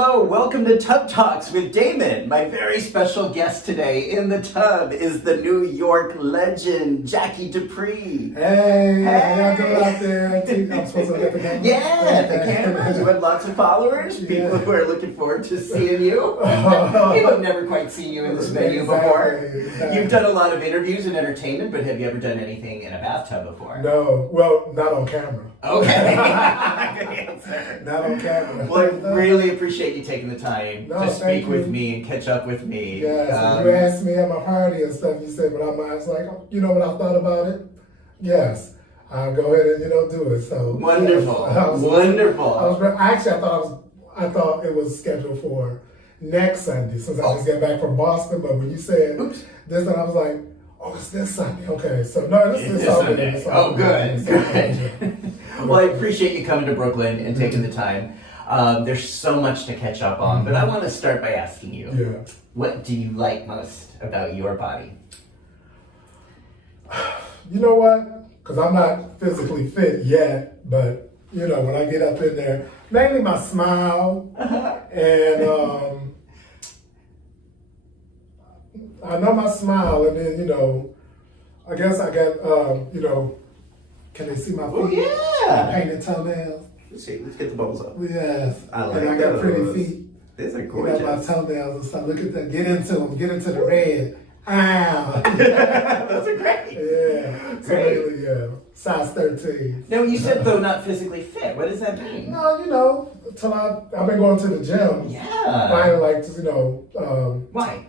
hello. Welcome to Tub Talks with Damon. My very special guest today in the tub is the New York legend, Jackie Dupree. Hey, how y'all doing out there? I'm supposed to look at the camera? Yeah, the cameras. You have lots of followers, people who are looking forward to seeing you. People have never quite seen you in this venue before. Exactly. You've done a lot of interviews and entertainment, but have you ever done anything in a bathtub before? No, well, not on camera. Okay. Good answer. Not on camera. Well, I really appreciate you taking the time to speak you. with me and catch up with me. Yes, you asked me at my party and stuff, you said, but I was like, you know what I thought about it? Yes, I'll go ahead and, do it. So Wonderful, yes, wonderful. I thought it was scheduled for next Sunday, since I just got back from Boston, but when you said this, and I was like, oh, it's this Sunday. Okay, so no, this Sunday. Oh, good. Well, I appreciate you coming to Brooklyn and taking the time. There's so much to catch up on, but I want to start by asking you, what do you like most about your body? You know what? Because I'm not physically fit yet, but, when I get up in there, mainly my smile, and I know my smile, and then, I guess I got, can they see my feet? Oh, yeah. Painted toenails. Let's see, let's get the bubbles up. Yes. I like and I got pretty feet. These are gorgeous. My toenails and stuff. Look at that. Get into them. Get into the red. Ow. Those are great. Yeah. Great. So really, size 13. Now, you said, though, not physically fit. What does that mean? No, till I've been going to the gym. Yeah. Finally, Why?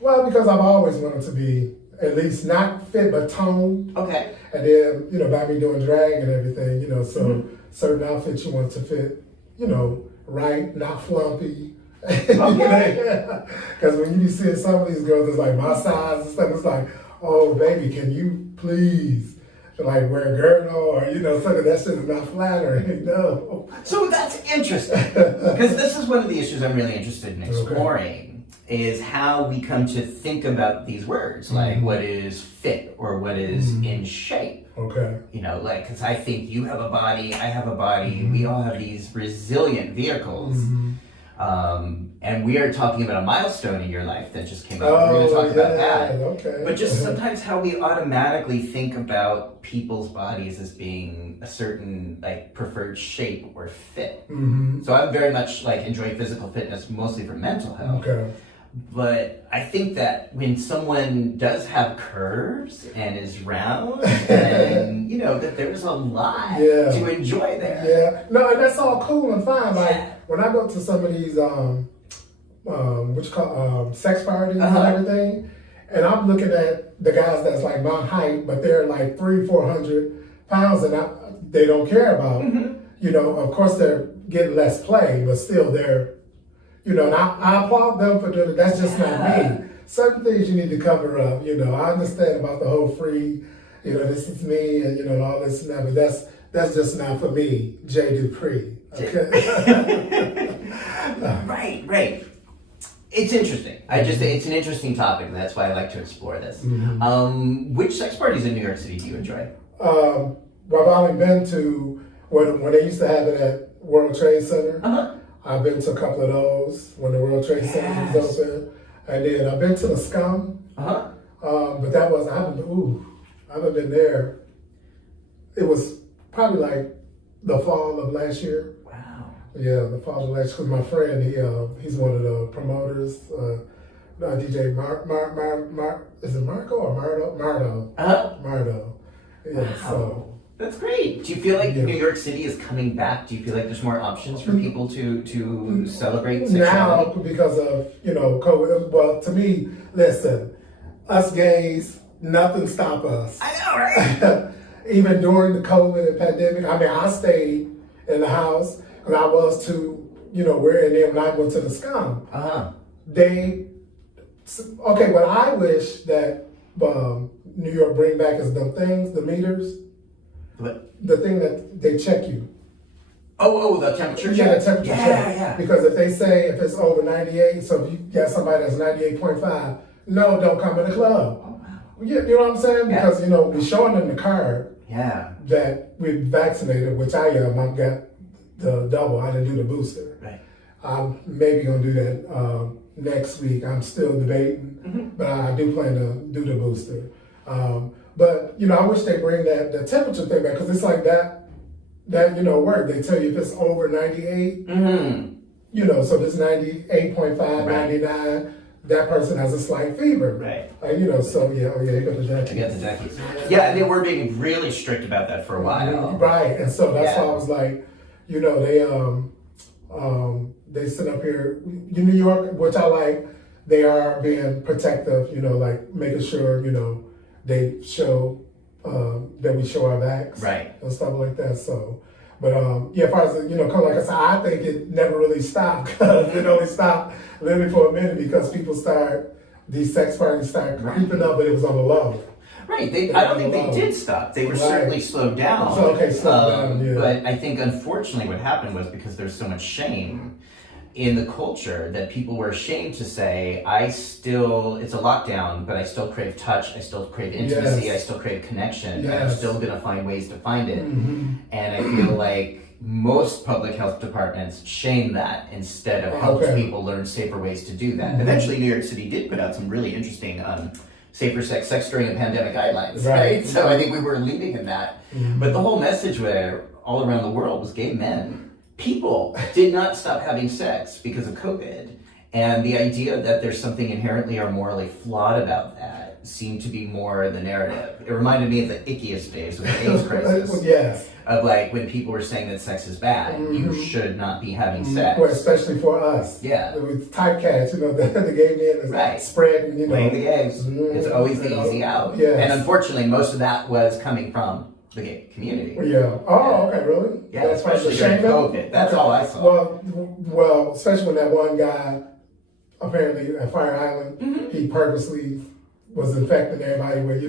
Well, because I've always wanted to be at least not fit, but toned. Okay. And then, by me doing drag and everything, so certain outfits you want to fit, right, not flumpy. Okay. Because when you see some of these girls, it's like my size and stuff, it's like, oh, baby, can you please, wear a girdle or, something that shit is not flattering, no. So that's interesting, because this is one of the issues I'm really interested in exploring. Is how we come to think about these words, like what is fit or what is in shape. Okay. Because I think you have a body, I have a body, we all have these resilient vehicles. And we are talking about a milestone in your life that just came out. We're going to talk about that. Okay. But just sometimes how we automatically think about people's bodies as being a certain preferred shape or fit. So I'm very much enjoying physical fitness mostly for mental health. Okay. But I think that when someone does have curves and is round, then, that there's a lot to enjoy there. Yeah. No, and that's all cool and fine. When I go to some of these, sex parties and everything, and I'm looking at the guys that's my height, but they're 300-400 pounds, and they don't care about, of course they're getting less play, but still they're, and I applaud them for doing it. That's just not me. Certain things you need to cover up. I understand about the whole free, this is me, and all this and that, but that's just not for me, J. Dupree. Okay. Right. It's interesting. It's an interesting topic, and that's why I like to explore this. Which sex parties in New York City do you enjoy? Well, I've only been to when they used to have it at World Trade Center. I've been to a couple of those when the World Trade Center was open, and then I've been to the Scum. But that was I haven't been there. It was probably the fall of last year. Wow. Yeah, the fall of last year. Because my friend, he's one of the promoters. DJ is it Marco or Mardo? Mardo. Yeah. Wow. So. That's great. Do you feel like New York City is coming back? Do you feel like there's more options for people to celebrate sexuality? Now, because of, COVID. Well, to me, listen, us gays, nothing stop us. I know, right? Even during the COVID and pandemic, I stayed in the house, and I was too, and then when I went to the Scum, what I wish that New York bring back is them things, the meters. What? The thing that they check you. Oh, the temperature check? Yeah, the temperature check. Yeah. Because if they say if it's over 98, so if you got somebody that's 98.5, no, don't come in the club. Oh, wow. You know what I'm saying? Because, we're showing them the card that we're vaccinated, which I am. I've got the double. I didn't do the booster. Right. I'm maybe gonna do that next week. I'm still debating, but I do plan to do the booster. But I wish they bring the temperature thing back, because it's like that work. They tell you if it's over 98, so if it's 98.5, right. 99, that person has a slight fever. Right. So you got the Jackie. I got the Jackie. Yeah, they were being really strict about that for a while. Right, and so that's why I was like, they sit up here in New York, which I like. They are being protective, like making sure, they show that we show our backs, right, and stuff like that. So, but as far as kind of like I said, I think it never really stopped, because it only stopped literally for a minute because these sex parties started creeping up, but it was on the low. Right. I don't think they did stop. They were certainly slowed down. So, slowed down, yeah. But I think, unfortunately, what happened was because there's so much shame in the culture that people were ashamed to say, it's a lockdown, but I still crave touch, I still crave intimacy, yes. I still crave connection, yes. and I'm still going to find ways to find it. And I feel like most public health departments shame that instead of help people learn safer ways to do that. Eventually, New York City did put out some really interesting safer sex during a pandemic guidelines, right? So I think we were leading in that. But the whole message all around the world was gay men. People did not stop having sex because of COVID. And the idea that there's something inherently or morally flawed about that seemed to be more the narrative. It reminded me of the ickiest days of the AIDS crisis. Yes. Of like when people were saying that sex is bad, you should not be having sex. Well, especially for us. Yeah. With typecast, the gay men is spreading, playing the gays. It's always the easy out. Yes. And unfortunately, most of that was coming from the gay community. Yeah. Oh, okay, really? Yeah, especially during COVID. That's all I saw. Well, especially when that one guy, apparently at Fire Island, he purposely was infecting everybody with,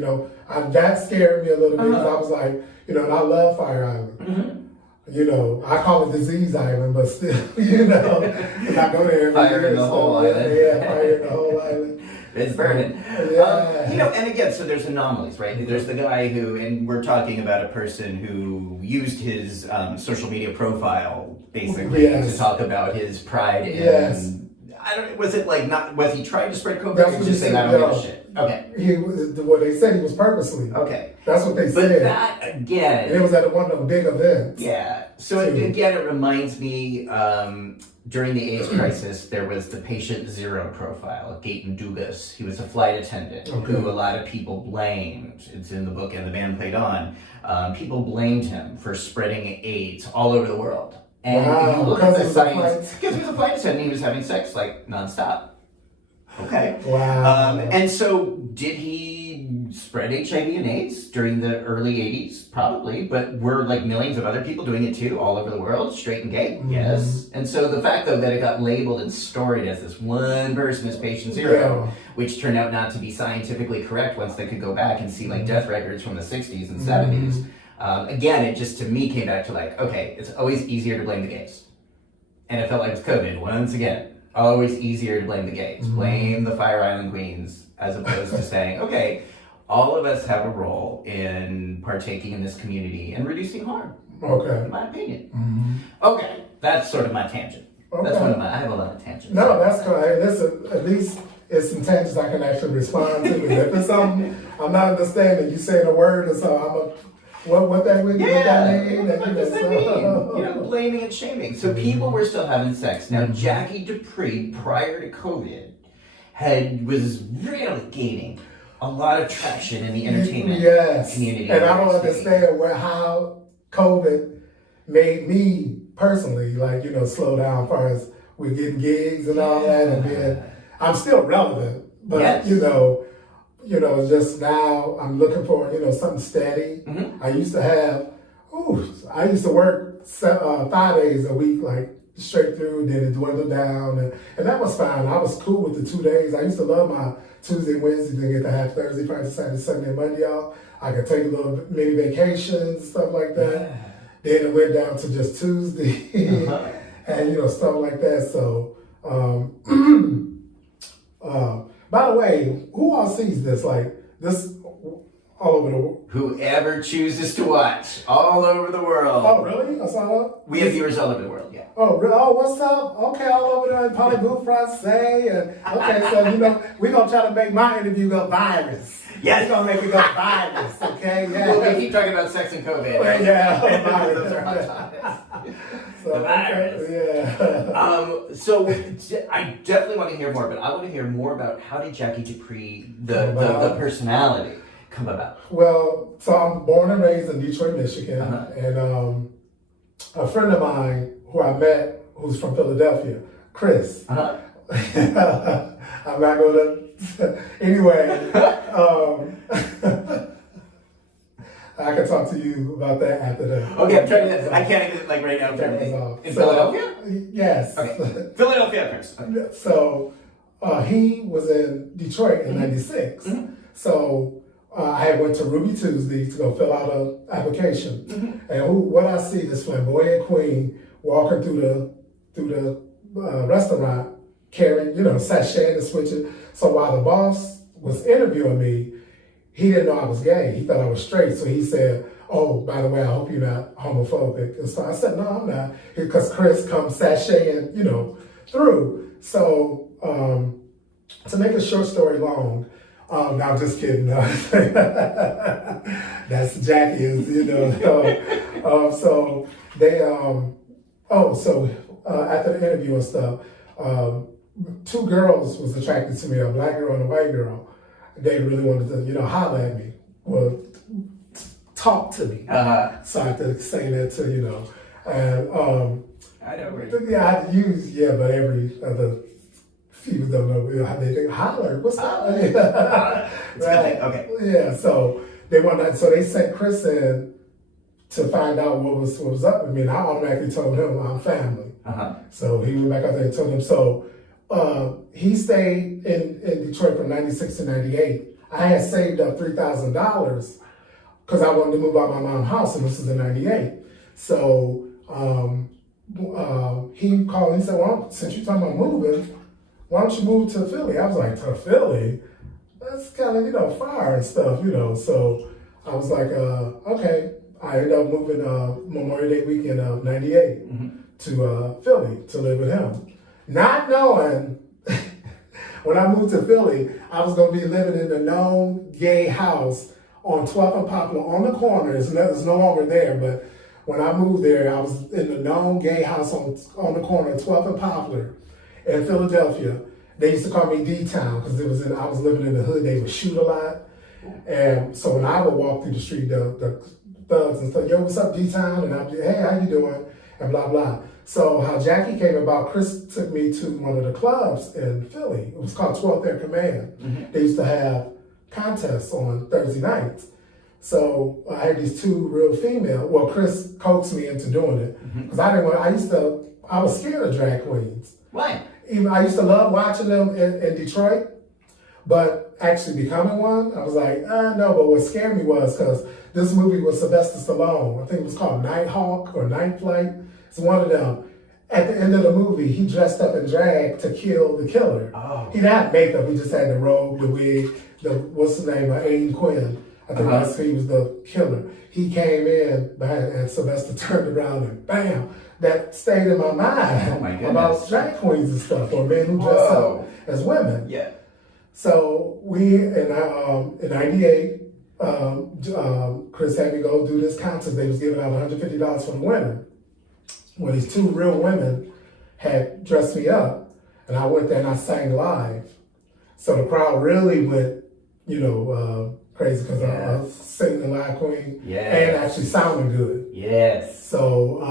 that scared me a little bit, because I was like, and I love Fire Island. I call it Disease Island, but still, and I go there every fire year. In the whole island. Yeah, fire in the whole island. It's burning. And again, so there's anomalies, right? There's the guy who, and we're talking about a person who used his social media profile, basically, to talk about his pride in, was he trying to spread COVID, or just saying, I don't give a shit? Okay. They said he was purposely. Okay. That's what they said. But that, again... It was at one of the big events. Yeah. So, again, it reminds me, during the AIDS crisis, there was the patient zero profile, Gaten Dugas. He was a flight attendant who a lot of people blamed. It's in the book, and the band played on. People blamed him for spreading AIDS all over the world. And if you look at the science, because he was a flight attendant, he was having sex nonstop. Okay. Wow. And so, did he spread HIV and AIDS during the early 80s? Probably, but were millions of other people doing it too, all over the world, straight and gay? Yes. And so the fact, though, that it got labeled and storied as this one person as patient zero, which turned out not to be scientifically correct once they could go back and see death records from the 60s and 70s. Again, it just, to me, came back to okay, it's always easier to blame the gays. And it felt like with COVID, once again, always easier to blame the gays. Blame the Fire Island Queens, as opposed to saying, okay, all of us have a role in partaking in this community and reducing harm. Okay. In my opinion. Okay, that's sort of my tangent. Okay. That's I have a lot of tangents. No, that's good. At least it's some tangents I can actually respond to. If it's something I'm not understanding, you saying a word or so, what that mean? What does that mean? Blaming and shaming. So people were still having sex. Now, Jackie Dupree, prior to COVID, was really gaining a lot of traction in the entertainment community. And I don't understand how COVID made me personally, slow down as far as we're getting gigs and all that. And then I'm still relevant, but just now I'm looking for, something steady. I used to work 5 days a week, straight through, then it dwindled down, and that was fine. I was cool with the 2 days. I used to love my Tuesday, Wednesday, then get to have Thursday, Friday, Saturday, Sunday, and Monday off. I could take a little mini vacations, stuff like that. Then it went down to just Tuesday, and stuff like that. So, by the way, who all sees this? all over the world. Whoever chooses to watch, all over the world. Oh, really? That's all up? We have viewers all over the world, yeah. Oh, oh, what's up? Okay, all over there in Parlez-vous Francais. Okay, so, you know, we're going to try to make my interview go virus. Yes. We're going to make it go virus, okay? Yeah. Well, we keep talking about sex and COVID. Well, yeah. Those are hot topics. So, The virus. Yeah. So I definitely want to hear more, but I want to hear more about how did Jackie Dupree, the personality, come about? Well, so I'm born and raised in Detroit, Michigan. And a friend of mine who I met, who's from Philadelphia, Chris. I'm not going to... Anyway, I can talk to you about that after that. Okay, I'm trying to... I can't get it like right now. In Philadelphia? Yes. Okay. Philadelphia first. Okay. So he was in Detroit in '96. So I went to Ruby Tuesday to go fill out an application. And what I see this flamboyant queen walking through the restaurant carrying, you know, sachet and switching. So while the boss was interviewing me, he didn't know I was gay. He thought I was straight. So he said, "Oh, by the way, I hope you're not homophobic." And so I said, "No, I'm not," because Chris comes sashaying, you know, through. So to make a short story long, no, I'm just kidding. That's Jackie, you know. So they, after the interview and stuff, two girls was attracted to me, a black girl and a white girl. They really wanted to, you know, holler at me, or talk to me. So I had to say that to, you know. And I know. yeah, I had to use, but every other people don't know how they think, holler, what's up? Right. Okay. Yeah, so they sent Chris in to find out what was up with me, and I automatically told him I'm family. So he went back out there and told him. So he stayed in Detroit from '96 to '98. I had saved up $3,000 because I wanted to move out of my mom's house, and this is in '98. So he called and he said, "Well, since you're talking about moving, why don't you move to Philly?" I was like, "To Philly? That's kind of, you know, far and stuff, you know." So I was like, okay. I ended up moving Memorial Day weekend of '98 to Philly to live with him. Not knowing when I moved to Philly, I was going to be living in a known gay house on 12th and Poplar on the corner. It's no longer there, but when I moved there, I was in the known gay house on the corner of 12th and Poplar in Philadelphia. They used to call me D-Town because I was living in the hood. They would shoot a lot. And so when I would walk through the street, the thugs and stuff, "Yo, what's up, D-Town?" And I'd be, "Hey, how you doing?" And blah, blah. So how Jackie came about, Chris took me to one of the clubs in Philly. It was called 12th Air Command. They used to have contests on Thursday nights. So I had these two real female, well, Chris coaxed me into doing it. Because I was scared of drag queens. Why? I used to love watching them in Detroit, but actually becoming one, I was like, no. But what scared me was because this movie was Sylvester Stallone. I think it was called Nighthawk or Night Flight. It's one of them. At the end of the movie, he dressed up in drag to kill the killer. Oh. He didn't have makeup. He just had the robe, the wig, what's his name, Aiden Quinn. I think he was the killer. He came in behind, and Sylvester turned around and bam, that stayed in my mind. Oh my goodness. About drag queens and stuff, or men who dress up as women. Yeah. So in '98, Chris had me go do this contest. They was giving out $150 for the winner. Well, these two real women had dressed me up, and I went there and I sang live. So the crowd really went, you know, crazy because I was singing the live queen and actually sounding good. Yes. So,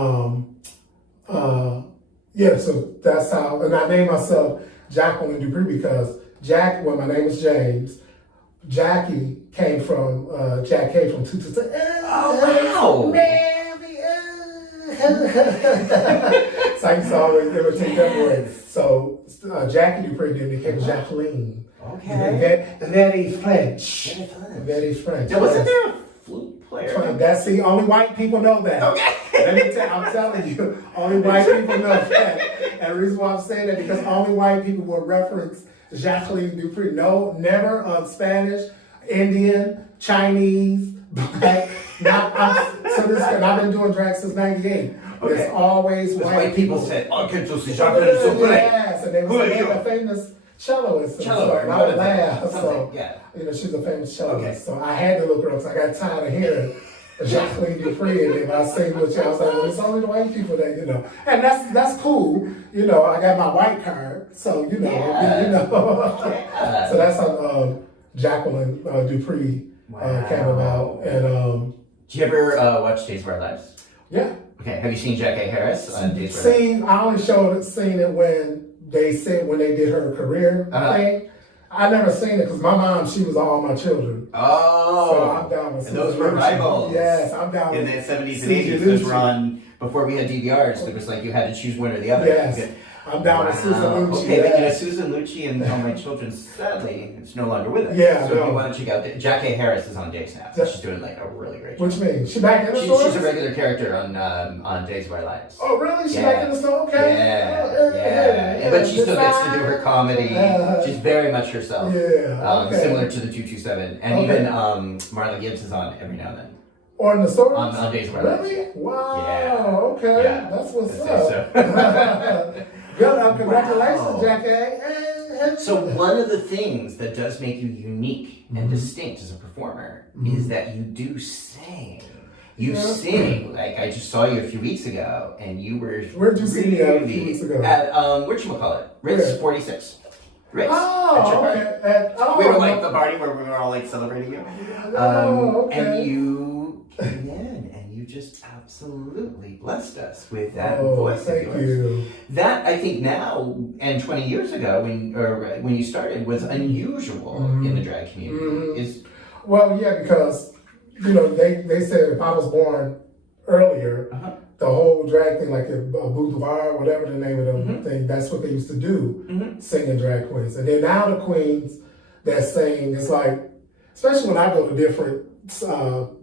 so that's how, and I named myself Jacqueline Dupree because well, my name is James. Jackie came from, Jack K from Tutu. Oh, wow. So I used to always imitate that word. So Jackie Dupree then became Jacqueline. Okay. Very French. Very French. Now, wasn't there a flute player? That's the only white people know that. Okay. I'm telling you, only white people know that. And the reason why I'm saying that because only white people will reference Jacqueline Dupree. No, never Spanish, Indian, Chinese, black. I've been doing drag since '98. Okay. It's always white people said, "Oh, que tu sais jamais yes, and they were saying a famous celloist. Cello, and I would laugh. So, she's a famous celloist. Okay. So I had to look her up because I got tired of hearing Jackie Dupree, and then I sing with you. I was like, well, it's only the white people that and that's cool. I got my white card, so so that's how Jacqueline Dupree came about. And do you ever watch Days of Our Lives? Yeah. Okay. Have you seen Jackie Harris on Days of Our Lives? I only seen it when they did her career thing. I never seen it because my mom, she was All My Children. Oh. So I'm down with and those were rivals. Yes, I'm down in with the 70s and 80s. Those were on, before we had DVRs, there was like you had to choose one or the other. Yes. I'm down with Susan Lucci. Okay, but Susan Lucci and All My Children, sadly, it's no longer with us. Yeah, so if you want to check out, Jackie Harris is on Days now. So she's doing like a really great job. Which means? She back in the store? She's a regular character on Days of Our Lives. Oh, really? She back in the store? Okay. Yeah. But she still gets to do her comedy. She's very much herself. Yeah. Similar to the 227. And even Marla Gibbs is on every now and then. Or in the store? On Days of Our Lives. Really? Wow. Yeah. Okay. Yeah. That's what's up. So. Good. Congratulations, Jackie. So one of the things that does make you unique and distinct as a performer is that you do sing. You sing. Like I just saw you a few weeks ago, and you were. Where'd you see me a few weeks ago? At whatchamacallit? Ritz 46. Ritz. Oh, okay. We were like the party where we were all like celebrating you. Okay. And you came in and you just absolutely blessed us with that voice of yours. Thank you. That I think now and 20 years ago when you started was unusual in the drag community. Well, yeah, because they said if I was born earlier, the whole drag thing, like a boudoir, whatever the name of the thing, that's what they used to do, singing drag queens. And then now the queens that sing, it's like, especially when I go to different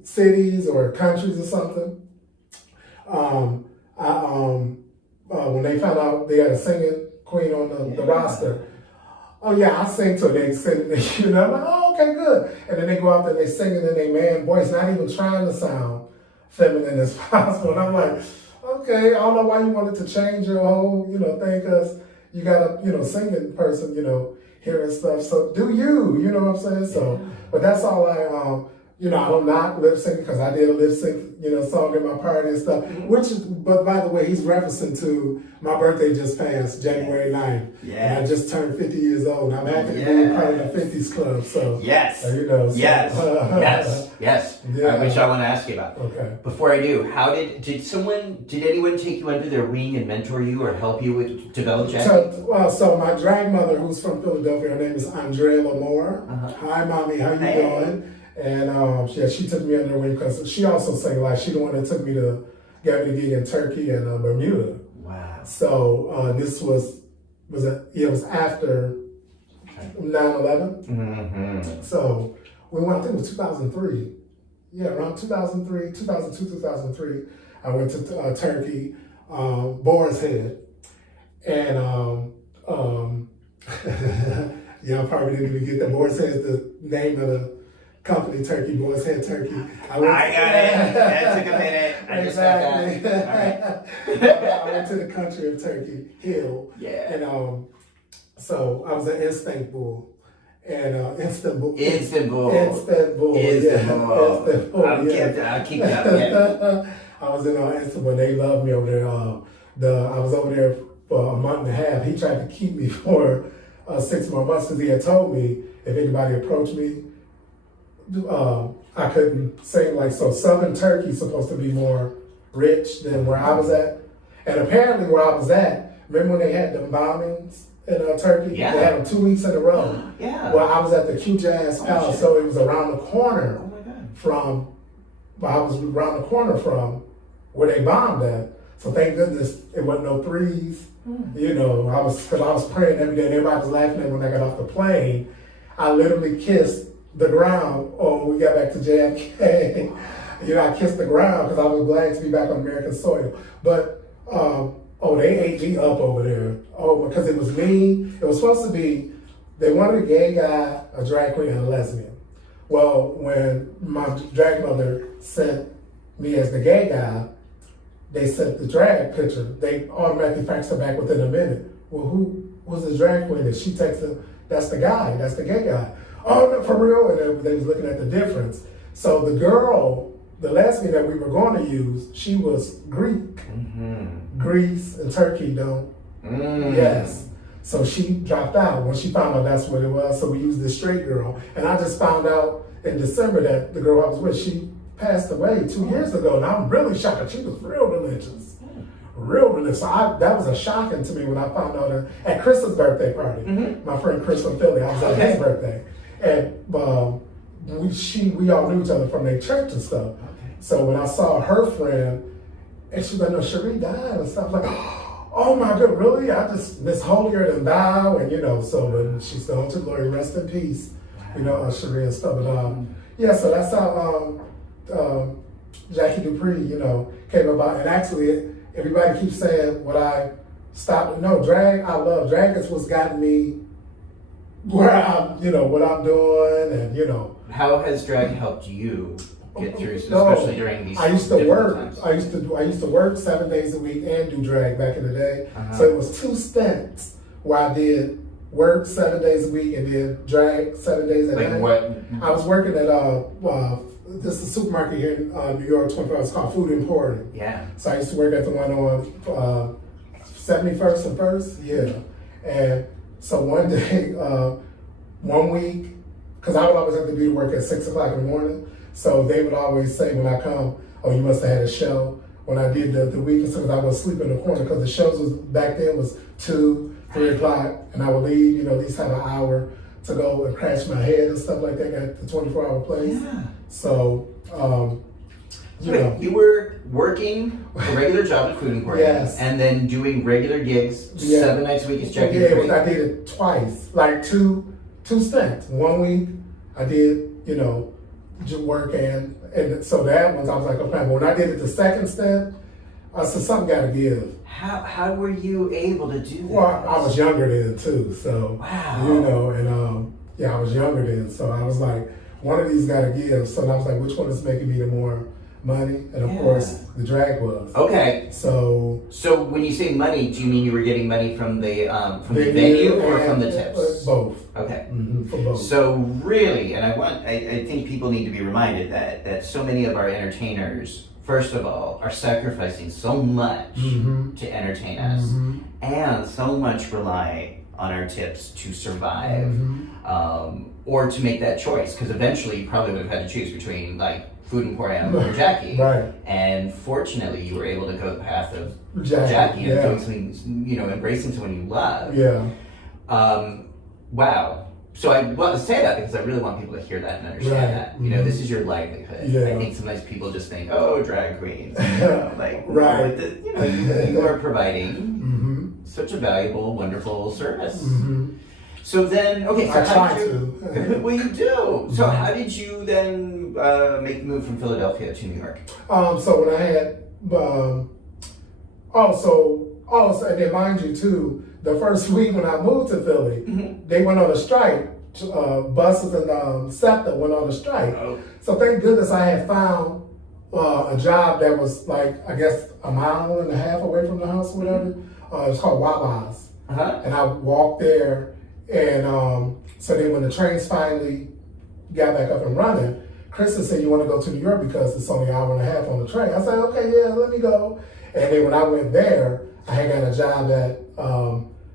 cities or countries or something, when they found out they had a singing queen on the roster, oh yeah, I sing to they sing, I'm like, oh, okay, good. And then they go out there and they sing in their man voice, not even trying to sound feminine as possible. And I'm like, okay, I don't know why you wanted to change your whole, thing, because you got a, singing person, hearing stuff. So do you know what I'm saying? So, but that's all I I'm not lip syncing because I did a lip sync, song at my party and stuff. But by the way, he's referencing to my birthday just passed, January 9th. Yeah. And I just turned 50 years old. And I'm happy to be part of the 50s club. So yes. So, yes. Yeah. Which I want to ask you about. Okay. Before I do, did anyone take you under their wing and mentor you or help you with develop Jackie? So my drag mother, who's from Philadelphia, her name is Andrea Lamore. Hi, mommy. How you doing? And she took me under her wing because she also sang like she the one that took me to get me a gig in Turkey and Bermuda. Wow. So this was after 9/11. So we went. I think it was 2003. Yeah, around 2003, 2002, 2003. I went to Turkey, Boar's Head, and I probably didn't even get that. Boar's Head is the name of the company, Turkey, Boar's Head Turkey. I got it. That took a minute. I just got that. I went to the country of Turkey, Hill. Yeah. And so I was in Istanbul. And Istanbul. Yeah. I'll keep that. Yeah. I was in Istanbul. They loved me over there. I was over there for a month and a half. He tried to keep me for 6 more months because he had told me if anybody approached me, I couldn't sing so Southern Turkey's supposed to be more rich than where I was at. And apparently where I was at, remember when they had the bombings in Turkey? Yeah. They had them 2 weeks in a row. Yeah. Well, I was at the Q Jazz Palace, so it was around the corner from where they bombed at. So thank goodness it wasn't no threes. Because I was praying every day and everybody was laughing at me when I got off the plane. I literally kissed the ground. Oh, we got back to JFK. I kissed the ground because I was glad to be back on American soil. But, they ate me up over there. Oh, because it was me. It was supposed to be, they wanted a gay guy, a drag queen, and a lesbian. Well, when my drag mother sent me as the gay guy, they sent the drag picture. They automatically faxed her back within a minute. Well, who was the drag queen? And she texted, that's the guy, that's the gay guy. Oh, no, for real? And they was looking at the difference. So the girl, the lesbian that we were going to use, she was Greek. Mm-hmm. Greece and Turkey don't. Yes. So she dropped out when she found out that's what it was. So we used this straight girl. And I just found out in December that the girl I was with, she passed away 2 years ago. And I'm really shocked. She was real religious. Real religious. So that was a shocking to me when I found out at Chris's birthday party. Mm-hmm. My friend Chris from Philly, I was at his birthday. And we all knew each other from their church and stuff. Okay. So when I saw her friend, and she was like, no, Cherie died and stuff, like, oh my God, really? I just miss holier than thou, and so when she's gone to glory, rest in peace, Cherie and stuff. But yeah, so that's how Jackie Dupree, came about. And actually, everybody keeps saying what I stopped. No, drag, I love drag. It's what's gotten me where I'm, what I'm doing, and How has drag helped you get through, especially during these? I used to work. Times? I used to work 7 days a week and do drag back in the day. Uh-huh. So it was 2 stints where I did work 7 days a week and did drag 7 days a night. What? I was working at this is a supermarket here in New York, 24 hours, called Food Emporium. Yeah. So I used to work at the one on 71st and First. Yeah. And so one day, 1 week, because I would always have to be to work at 6 o'clock in the morning. So they would always say when I come, oh, you must have had a show. When I did the week, because I would sleep in the corner, because the shows was back then was 2, 3 o'clock, and I would leave, at least have an hour to go and crash my head and stuff like that at the 24-hour place. Yeah. So, you were working a regular job at Food Emporium, yes, and then doing regular gigs 7 nights a week as Jackie Dupree. Yeah, I did it twice, like two stints. 1 week I did, work and so that one I was like, okay. But when I did it the second stint, I said something got to give. How were you able to do that? Well, I was younger then too, so wow. And I was younger then, so I was like, one of these got to give. So I was like, which one is making me the more money? And of course, the drag was. Okay. So when you say money, do you mean you were getting money from the venue or from the tips? Both. Okay. Mm-hmm, for both. So really, and I think people need to be reminded that so many of our entertainers, first of all, are sacrificing so much to entertain us, and so much rely on our tips to survive, or to make that choice, because eventually you probably would have had to choose between like Food Emporium or Jackie. Right. And fortunately, you were able to go the path of Jackie and doing something, embracing someone you love. Yeah. Wow. So I want to say that because I really want people to hear that and understand that. This is your livelihood. Yeah. I think sometimes people just think, oh, drag queens. Right. You are providing such a valuable, wonderful service. So then, okay, so how did you? Well, you do. So how did you then make the move from Philadelphia to New York? So when I had, and then mind you too, the first week when I moved to Philly, they went on a strike. Buses and SEPTA went on a strike. Oh. So thank goodness I had found a job that was like, I guess, a mile and a half away from the house or whatever. It's called Wawa's. And I walked there. And so then when the trains finally got back up and running, Kristen said, you want to go to New York because it's only an hour and a half on the train. I said, okay, yeah, let me go. And then when I went there, I had got a job at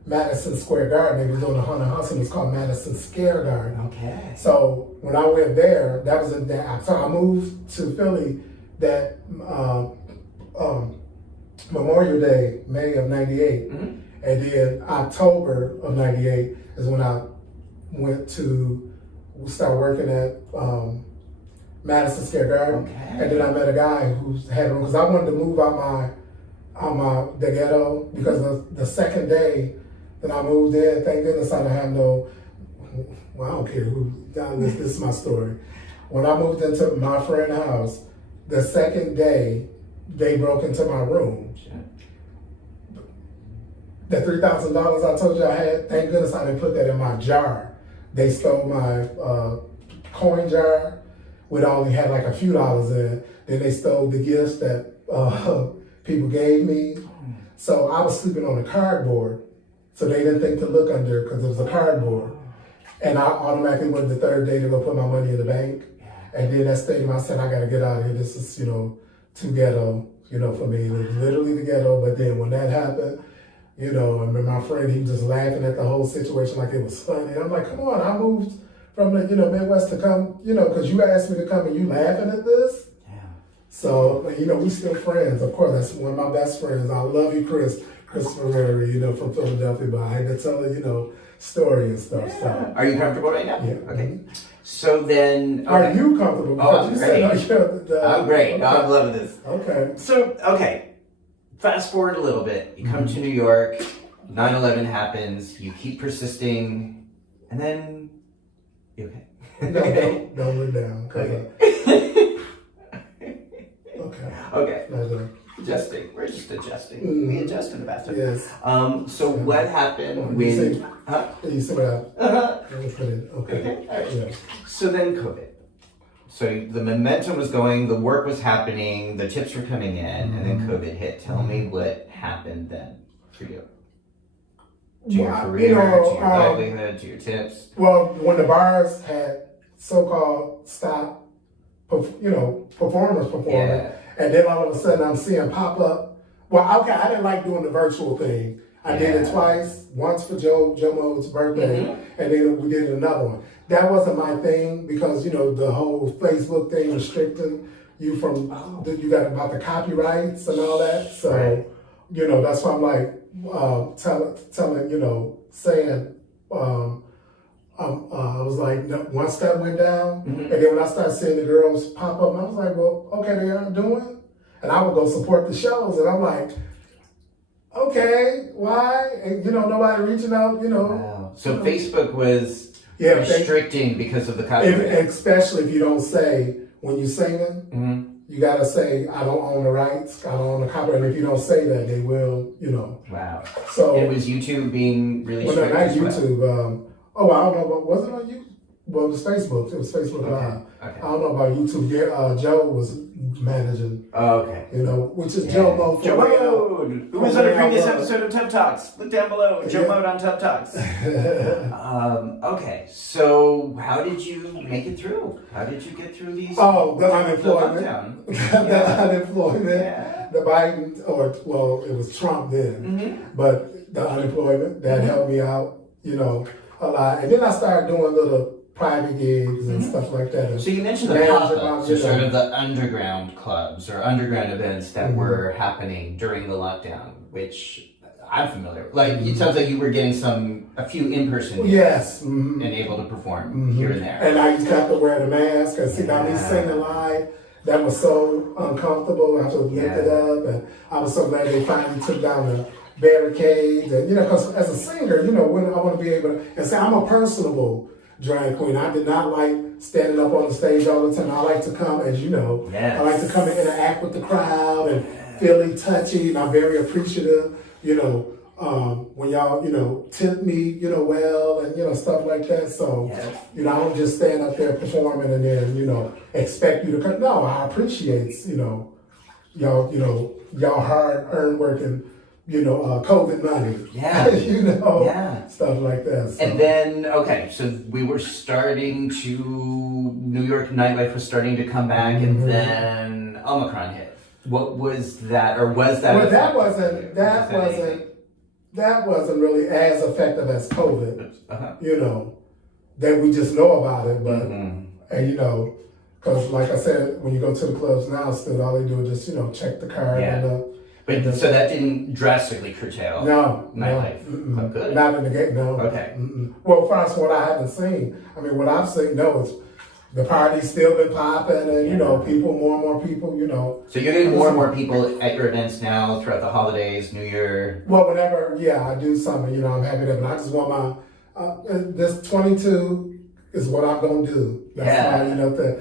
Madison Square Garden. They were doing a haunted house and it was called Madison Scare Garden. Okay. So when I went there, that was so I moved to Philly that Memorial Day, May of '98. And then October of '98 is when I went to start working at Madison Square Garden. Okay. And then I met a guy who had a room, because I wanted to move out the ghetto, because the second day that I moved in, thank goodness I didn't have no, well, I don't care who, this is my story. When I moved into my friend's house, the second day, they broke into my room. The $3,000 I told you I had, thank goodness I didn't put that in my jar. They stole my coin jar, which only had like a few dollars in it. Then they stole the gifts that people gave me. So I was sleeping on a cardboard. So they didn't think to look under because it was a cardboard. And I automatically went the third day to go put my money in the bank. And then that stadium, I said, I got to get out of here. This is, too ghetto, for me. It was literally the ghetto. But then when that happened, I remember my friend, he was just laughing at the whole situation like it was funny. I'm like, come on, I moved from the, Midwest to come, because you asked me to come and you laughing at this? Yeah. So, we still friends. Of course, that's one of my best friends. I love you, Christopher Mary, from Philadelphia, but I had to tell her, story and stuff. Yeah. So. Are you comfortable right now? Yeah. Okay. So then... Okay. Are you comfortable? Oh, I'm great. I'm great. Okay. No, I'm loving this. Okay. So, fast forward a little bit. You come to New York, 9/11 happens, you keep persisting, and then... You okay? No, don't look down. Okay. Okay. Okay. Adjusting. We're just adjusting. We adjust in the bathtub. Yes. So what happened when... You see what happened? Okay. Yeah. So then COVID. So the momentum was going, the work was happening, the tips were coming in, and then COVID hit. Tell me what happened then for you. To your career, to your livelihood, to your tips. Well, when the bars had so-called stop, performers performing, and then all of a sudden I'm seeing pop up. Well, okay, I didn't like doing the virtual thing. I did it twice, once for Joe Mo's birthday, and then we did another one. That wasn't my thing because, the whole Facebook thing restricting you from, you got about the copyrights and all that. So, that's why I'm like, saying, I was like, once that went down, and then when I started seeing the girls pop up, I was like, well, okay, they aren't doing, and I would go support the shows, and I'm like, okay, why? And, nobody reaching out, Wow. So Facebook was restricting because of the copyright. Especially if you don't say, when you're singing, you got to say, I don't own the rights, I don't own the copyright. And if you don't say that, they will, Wow. So it was YouTube being really strict. Well, no, not YouTube. I don't know, but was it on YouTube? Well, it was Facebook. It was Facebook Live. Okay. I don't know about YouTube. Joe was managing. Oh, okay. Which is Joe Mo. Joe Mode, who was on a previous episode of Tub Talks. Look down below. Joe Mode on Tub Talks. Okay, so how did you make it through? How did you get through these? Oh, the unemployment. The unemployment. Yeah. The Biden, it was Trump then. But the unemployment, that helped me out, a lot. And then I started doing little private gigs and stuff like that. So you mentioned the pop-ups, or sort of the underground clubs or underground events that were happening during the lockdown, which I'm familiar with. Like, it sounds like you were getting a few in-person gigs and able to perform here and there. And I used to have to wear the mask and see, I mean, singing live. That was so uncomfortable. I have to lift it up, and I was so glad they finally took down the barricades. And because as a singer, when I want to be able to, and say I'm a personable drag queen. I did not like standing up on the stage all the time. I like to come, as you know, I like to come and interact with the crowd and feeling touchy, and I'm very appreciative, when y'all, tip me, well, and, stuff like that. So, I don't just stand up there performing and then, expect you to come. No, I appreciate, y'all hard-earned work and, COVID money. Stuff like that. So. And then, so we were starting New York nightlife was starting to come back, and then Omicron hit. What was that, or was that? Well, that wasn't really as effective as COVID. That we just know about it, but and because like I said, when you go to the clubs now, still all they do is just check the card and But so that didn't drastically curtail nightlife. Oh, good. Not in the gate, no. Okay. Well, first, what I haven't seen, what I've seen, it's the party's still been popping, and people, more and more people, So you're getting more and more people at your events now throughout the holidays, New Year. Well, whenever, I do something, I'm happy to, but I just want my this 22 is what I'm gonna do. That's why, the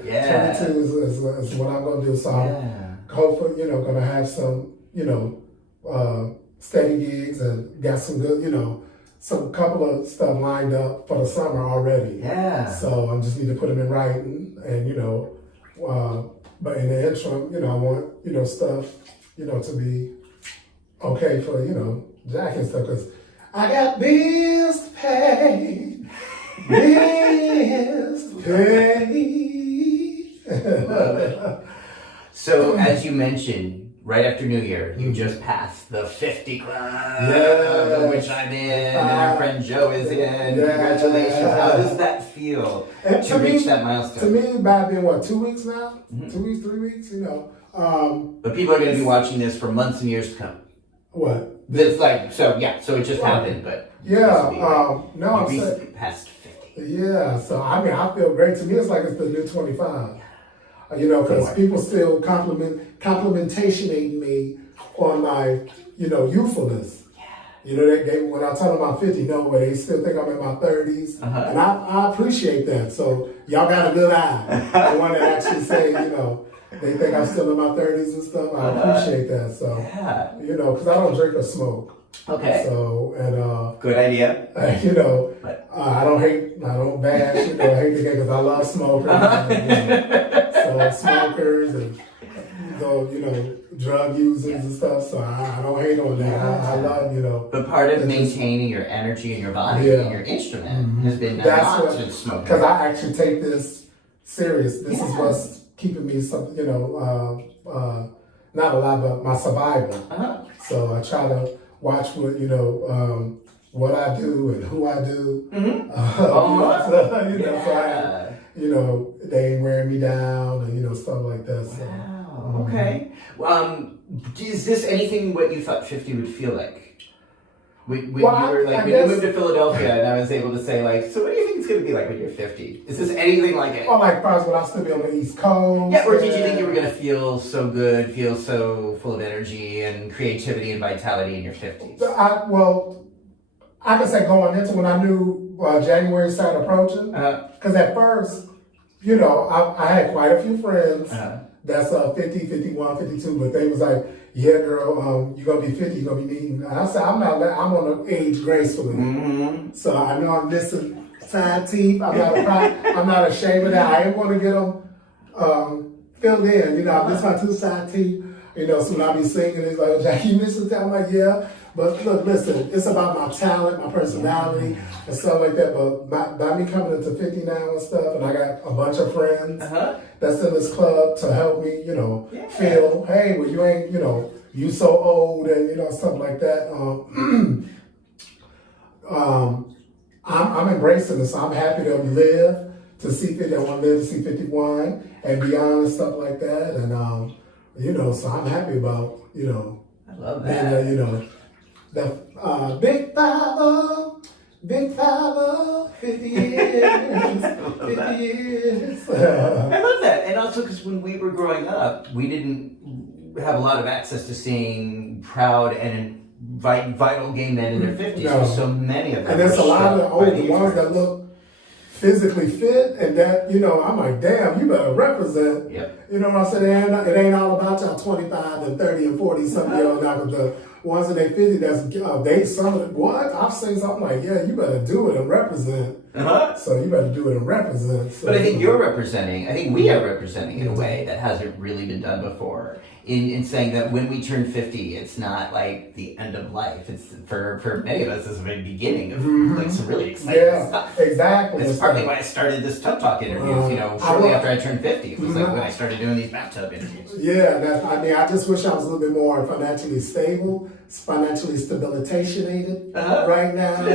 22 is what I'm gonna do. So I'm hopefully, gonna have some. Steady gigs and got some good, some couple of stuff lined up for the summer already. Yeah. So I just need to put them in writing, and but in the interim, I want stuff, to be okay for Jack and stuff, because I got bills to pay, bills to pay. So as you mentioned, right after New Year, you just passed the 50 club, which I'm in, and our friend Joe is in. Congratulations. How does that feel to reach that milestone? To me, it's about been, 2 weeks now? 2 weeks, 3 weeks, But people are going to be watching this for months and years to come. What? So it just happened, but... No, I'm recently passed 50. Yeah, so I feel great. To me, it's like it's the new 25. Because people still complimentationate me on my, youthfulness. They when I tell them I'm 50, no, they still think I'm in my 30s. And I appreciate that. So y'all got a good eye. The one that actually say, they think I'm still in my 30s and stuff. I appreciate that. So, because I don't drink or smoke. Okay. So, and good idea. I don't bash, I hate the game because I love smokers. So smokers and drug users and stuff. So I don't hate on that. I love, But part of maintaining your energy in your body and your instrument has been not to smoke. Because I actually take this serious. This is what's keeping me not alive, but my survival. So I try to watch what I do and who I do. So they ain't wearing me down and stuff like that. So. Wow. Okay. Is this anything what you thought 50 would feel like? When you moved to Philadelphia, and I was able to say, so what do you think it's going to be like when you're 50? Is this anything like it? Well, first, when I still be on the East Coast. Yeah, or did you think you were going to feel so good, feel so full of energy and creativity and vitality in your 50s? I can say going into when I knew January started approaching, because at first, I had quite a few friends that's 50, 51, 52, but they was like, yeah, girl, you're going to be 50, you're going to be needing. And I said, I'm on the age gracefully. So I know I'm missing side teeth. I'm not ashamed of that. I am going to get them filled in. I miss my 2 side teeth. So when I be singing, it's like, Jackie, you missing that? I'm like, yeah. But look, listen, it's about my talent, my personality, and stuff like that. But by me coming into 50 now and stuff, and I got a bunch of friends that's in this club to help me, feel, hey, well, you ain't, you so old and, stuff like that. I'm embracing this. I'm happy to live to see 50. I want to live to see 51 and beyond and stuff like that. And, so I'm happy about, I love that. Being, the big 50 years, 50 years. I love that. And also because when we were growing up, we didn't have a lot of access to seeing proud and vital gay men in their 50s. No. So many of them. And there's a lot of the older ones that look physically fit, and that, I'm like, damn, you better represent. Yep. You know what I'm saying? It ain't all about y'all 25 and 30 and 40 something year old now, but the ones in their 50, I've seen something like, yeah, you better do it and represent. So you better do it and represent. So, but I think we are representing in a way that hasn't really been done before. In saying that when we turn 50, it's not like the end of life. It's for many of us, it's the very beginning of some really exciting stuff. Exactly. That's partly why I started this Tub Talk interviews. Shortly after I turned 50, it was like when I started doing these bathtub interviews. Yeah, I just wish I was a little bit more financially stable, financially stabilitationated right now.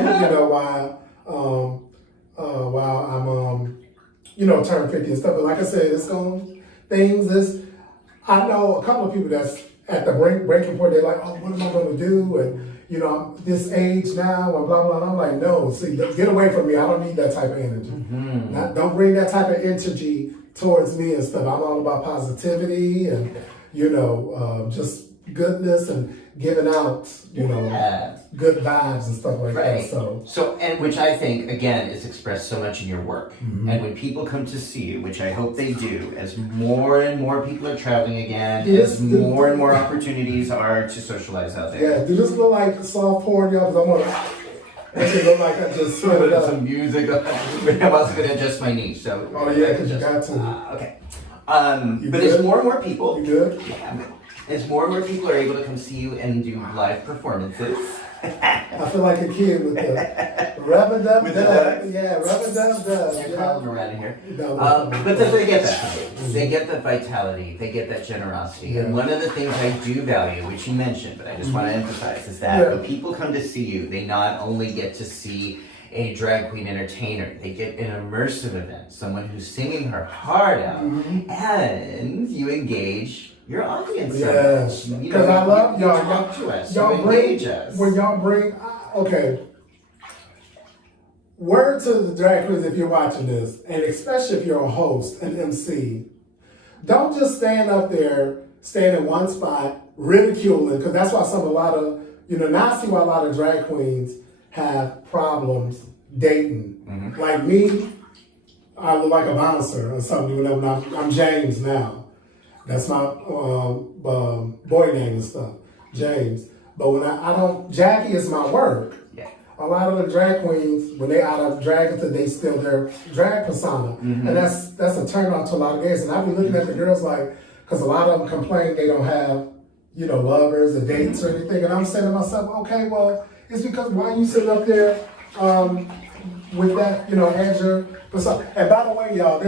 While I'm turn 50 and stuff. But like I said, I know a couple of people that's at the breaking point. They're like, oh, what am I going to do? And I'm this age now and blah blah. And I'm like, no, see, get away from me. I don't need that type of energy. Don't bring that type of energy towards me and stuff. I'm all about positivity and just goodness and giving out good vibes and stuff like that. So and which I think again is expressed so much in your work. And when people come to see you, which I hope they do, as more and more people are traveling again, as more and more opportunities are to socialize out there. Yeah, do this look like soft porn, y'all? Because Make it look like I just split it up. Some music. I'm also going to adjust my knee. So. Oh yeah, because you got to. Okay. You But good? as more and more people. You good? Yeah, I'm good. As more and more people are able to come see you and do live performances. I feel like a kid with the rub-a-dub-dub. Yeah, rub-a-dub-dub. No problem around here. No, But they get that. They get that vitality. They get that generosity. Yeah. And one of the things I do value, which you mentioned, but I just want to emphasize, is that when people come to see you, they not only get to see a drag queen entertainer, they get an immersive event, someone who's singing her heart out, and you engage your audience. Yes, because I love y'all. Y'all engage us. When y'all bring, okay. Word to the drag queens if you're watching this, and especially if you're a host, an MC, don't just stand up there, stand in one spot, ridiculing, because that's why a lot of, now I see why a lot of drag queens have problems dating. Like me, I look like a bouncer or something, I'm James now. That's my boy name and stuff, James. But when I don't, Jackie is my work. Yeah. A lot of the drag queens, when they out of drag, they still their drag persona, and that's a turn on to a lot of gays. And I be looking at the girls like, because a lot of them complain they don't have, lovers or dates or anything, and I'm saying to myself, okay, well, it's because why you sitting up there with that, as your persona. And by the way, y'all,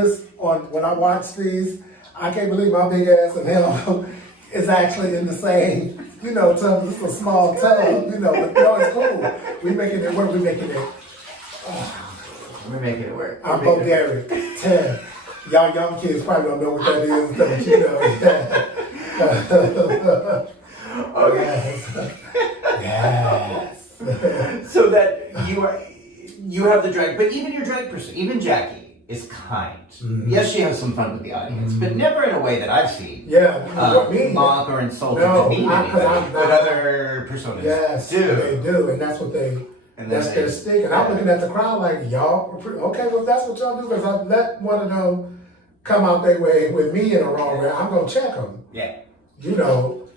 when I watch these, I can't believe my big ass and hell is actually in the same, tub. It's a small tub, but it's cool. We making it work. We're making it work. I'm Bulgarian. 10. Y'all young kids probably don't know what that is, but Okay. Yes. So that you have the drag, but even your drag person, even Jackie, is kind. Yes, she has some fun with the audience, but never in a way that I've seen. Mock or insult or demean anybody, but other personas do. They do, and that's what that's their stick. And I'm looking at the crowd like, y'all, okay, well, that's what y'all do, because I let one of them come out their way with me in the wrong way, I'm going to check them. Yeah.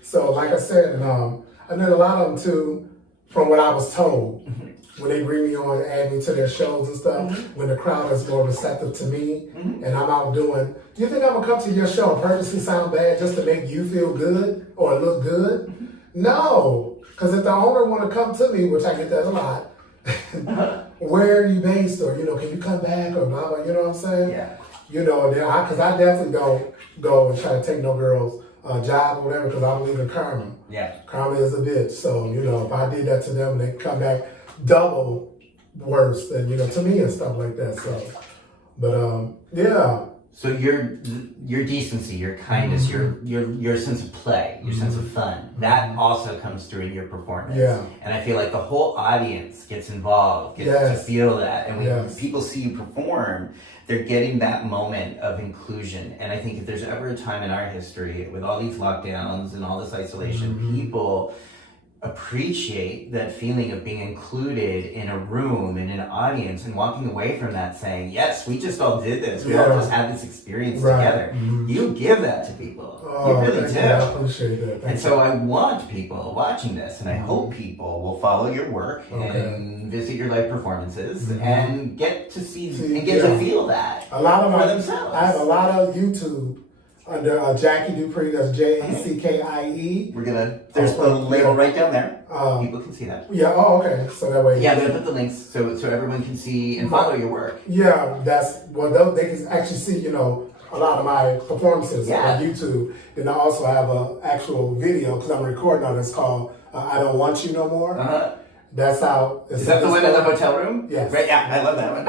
So like I said, and I know a lot of them too, from what I was told, when they bring me on and add me to their shows and stuff, when the crowd is more receptive to me, and I'm out doing, do you think I'm going to come to your show and purposely sound bad just to make you feel good or look good? No, because if the owner want to come to me, which I get that a lot, where are you based, or, can you come back, or blah, blah, you know what I'm saying? Yeah. Because I definitely don't go and try to take no girl's job or whatever, because I believe in karma. Yeah. Karma is a bitch. So, if I did that to them and they come back double worse than, to me and stuff like that. So, but, yeah. So your decency, your kindness, your sense of play, your sense of fun, that also comes through in your performance. Yeah. And I feel like the whole audience gets involved, gets to feel that. And when people see you perform, they're getting that moment of inclusion. And I think if there's ever a time in our history with all these lockdowns and all this isolation, people appreciate that feeling of being included in a room, in an audience, and walking away from that saying, yes, we just all did this. We all just had this experience together. You give that to people. You really do. I appreciate that. And so I want people watching this, and I hope people will follow your work and visit your live performances and get to see and get to feel that a lot of for themselves. I have a lot of YouTube under Jackie Dupree, that's Jackie. There's the label right down there. People can see that. Yeah, okay. So that way. Yeah, I'm going to put the links so everyone can see and follow your work. Yeah, they can actually see, a lot of my performances on YouTube. And I also have an actual video, because I'm recording on this, called I Don't Want You No More. That's how. Is that the one in the hotel room? Yes. Right, yeah, I love that one.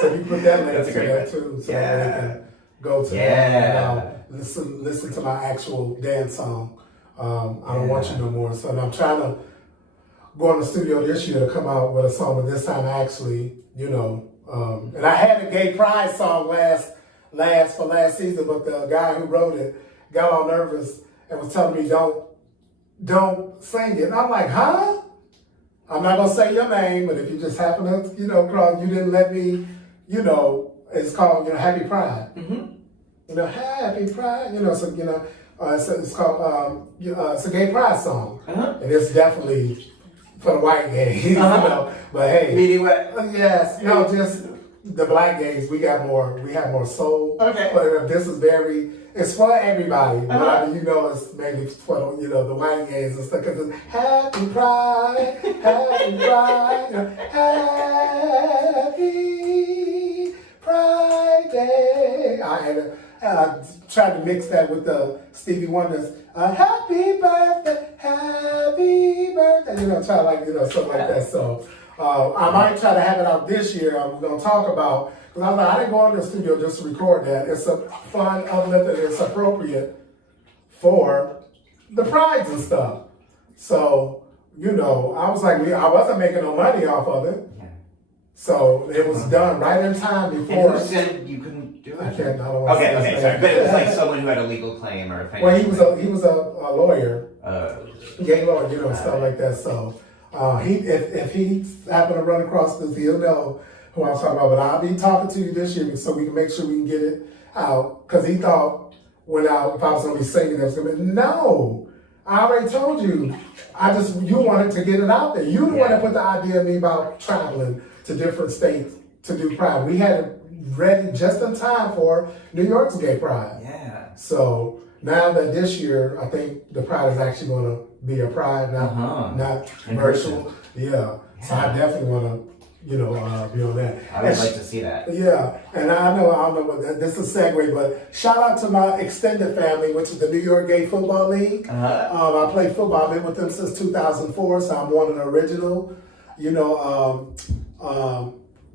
So you put that link to that one. too. So they can go to that and listen to my actual dance song. I Don't Want You No More. So I'm trying to go in the studio this year to come out with a song, but this time actually, and I had a gay pride song last season, but the guy who wrote it got all nervous and was telling me don't sing it. And I'm like, huh? I'm not gonna say your name, but if you just happen to, cross, you didn't let me, it's called, Happy Pride. Happy Pride, so, it's called, it's a gay pride song. And it's definitely for the white gays, you know. But hey, meaning what? Yes, no, just the black gays. We have more soul. Okay. But this is it's for everybody. But you know, it's mainly for the white gays and stuff. Because it's happy pride, happy pride, happy pride day. I tried to mix that with the Stevie Wonder's happy birthday, try something like that. So I might try to have it out this year. I'm going to talk about, because I'm like, I didn't go in the studio just to record that. It's a fun, uplifting, it's appropriate for the prides and stuff. So, I was like, I wasn't making no money off of it. So it was done right in time before. And who said you couldn't do it? I can't. I don't want to okay, sorry. But it was like someone who had a legal claim or a financial. Well, he was a lawyer, gay lawyer, stuff like that. So if he happened to run across this, he'll know who I'm talking about. But I'll be talking to you this year so we can make sure we can get it out. Because he thought if I was going to be singing, it was going to be no. I already told you. You wanted to get it out there. You the one that put the idea in me about traveling to different states to do Pride. We had it ready just in time for New York's Gay Pride. Yeah. So now that this year, I think the Pride is actually going to be a Pride, not virtual. Yeah. So I definitely want to, be on that. I would like to see that. Yeah. And I don't know what this is a segue, but shout out to my extended family, which is the New York Gay Football League. I play football. I've been with them since 2004, so I'm one of the original,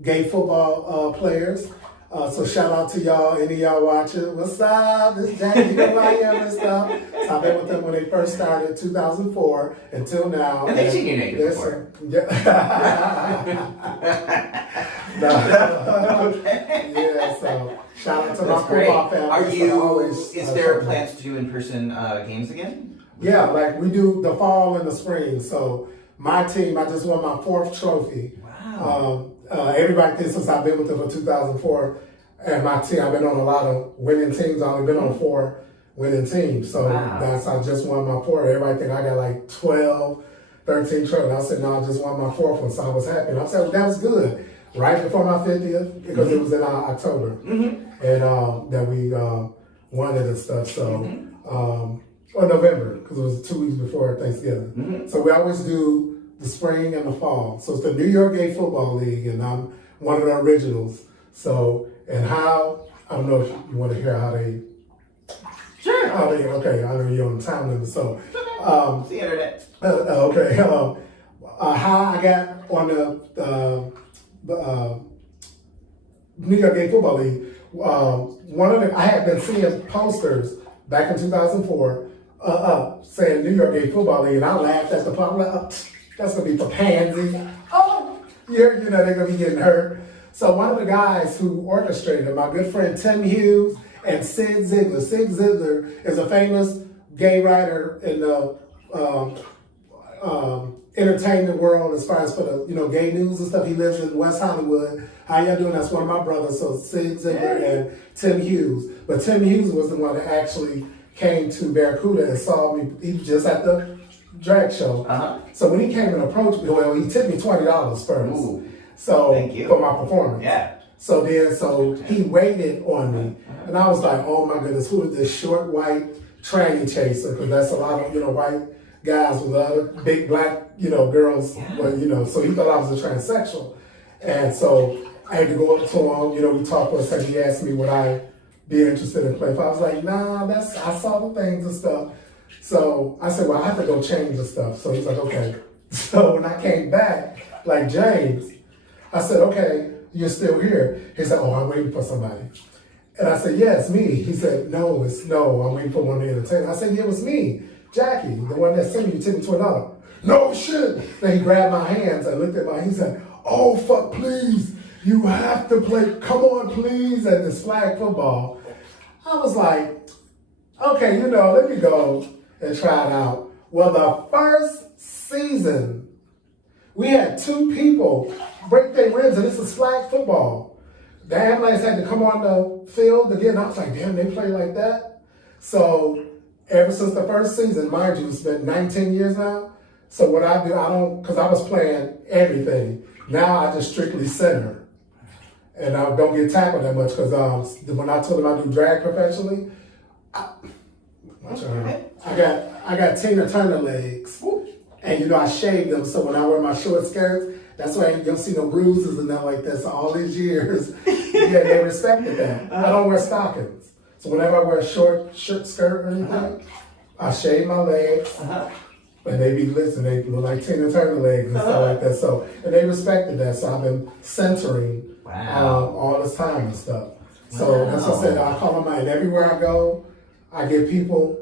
gay football players. So shout out to y'all, any of y'all watching. What's up? This is Jackie, who I am and stuff. So I've been with them when they first started, 2004 until now. And they've seen you naked before. Yeah, so shout out to my football family. Is there plans to do in-person games again? Yeah, like we do the fall and the spring. So my team, I just won my 4th trophy. Wow. Everybody thinks since I've been with them for 2004, and my team, I've been on a lot of winning teams. I've only been on 4 winning teams. So I just won my 4th. Everybody think I got like 12, 13 trophies. I said, no, I just won my 4th one, so I was happy. And I said, well, that was good. Right before my 50th, because it was in October. And that we won it and stuff. So, or November, because it was 2 weeks before Thanksgiving. So we always do the spring and the fall. So it's the New York Gay Football League, and I'm one of the originals. So, and how, I don't know if you want to hear how they... Sure. Okay, I know you're on the time limit, so... It's the internet. Okay. How I got on the New York Gay Football League, I had been seeing posters back in 2004 saying New York Gay Football League, and I laughed at the part. I'm like, that's going to be for pansies. They're going to be getting hurt. So one of the guys who orchestrated it, my good friend Tim Hughes and Sid Ziegler. Sid Ziegler is a famous gay writer in the entertainment world as far as for the gay news and stuff. He lives in West Hollywood. How y'all doing? That's one of my brothers. So Sid Ziegler and Tim Hughes. But Tim Hughes was the one that actually came to Barracuda and saw me. He was just at the drag show. So when he came and approached me, well, he tipped me $20 first. Ooh, so thank you. for my performance. Yeah. So he waited on me, and I was like, oh my goodness, who is this short white tranny chaser? Because that's a lot of white guys with other big black girls. But, so he thought I was a transsexual, and so I had to go up to him. We talked for a second. He asked me would I be interested in playing. I was like, nah, I saw the things and stuff. So I said, well, I have to go change the stuff. So he's like, okay. So when I came back, like James, I said, okay, you're still here. He said, oh, I'm waiting for somebody. And I said, yeah, it's me. He said, no, I'm waiting for one of the entertainers. I said, yeah, it was me, Jackie, the one that sent you tipped me $20. No shit. Then he grabbed my hands and looked at he said, oh, fuck, please. You have to play, come on, please, at this flag football. I was like, okay, let me go and try it out. Well, the first season, we had 2 people break their ribs, and this is flag football. The ambulance had to come on the field again. I was like, damn, they play like that? So ever since the first season, mind you, it's been 19 years now, So what I do, I don't, because I was playing everything. Now I just strictly center. And I don't get tackled that much because when I told them I do drag professionally, I got Tina Turner legs. And you know, I shave them, so when I wear my short skirts, that's why you don't see no bruises and nothing like that. So all these years, yeah, they respected that. I don't wear stockings. So whenever I wear a short skirt or anything, I shave my legs. And they be listening, they look like Tina Turner legs and stuff like that. So, and they respected that. So I've been centering all this time and stuff. So that's what I said. I call them out. And everywhere I go, I get people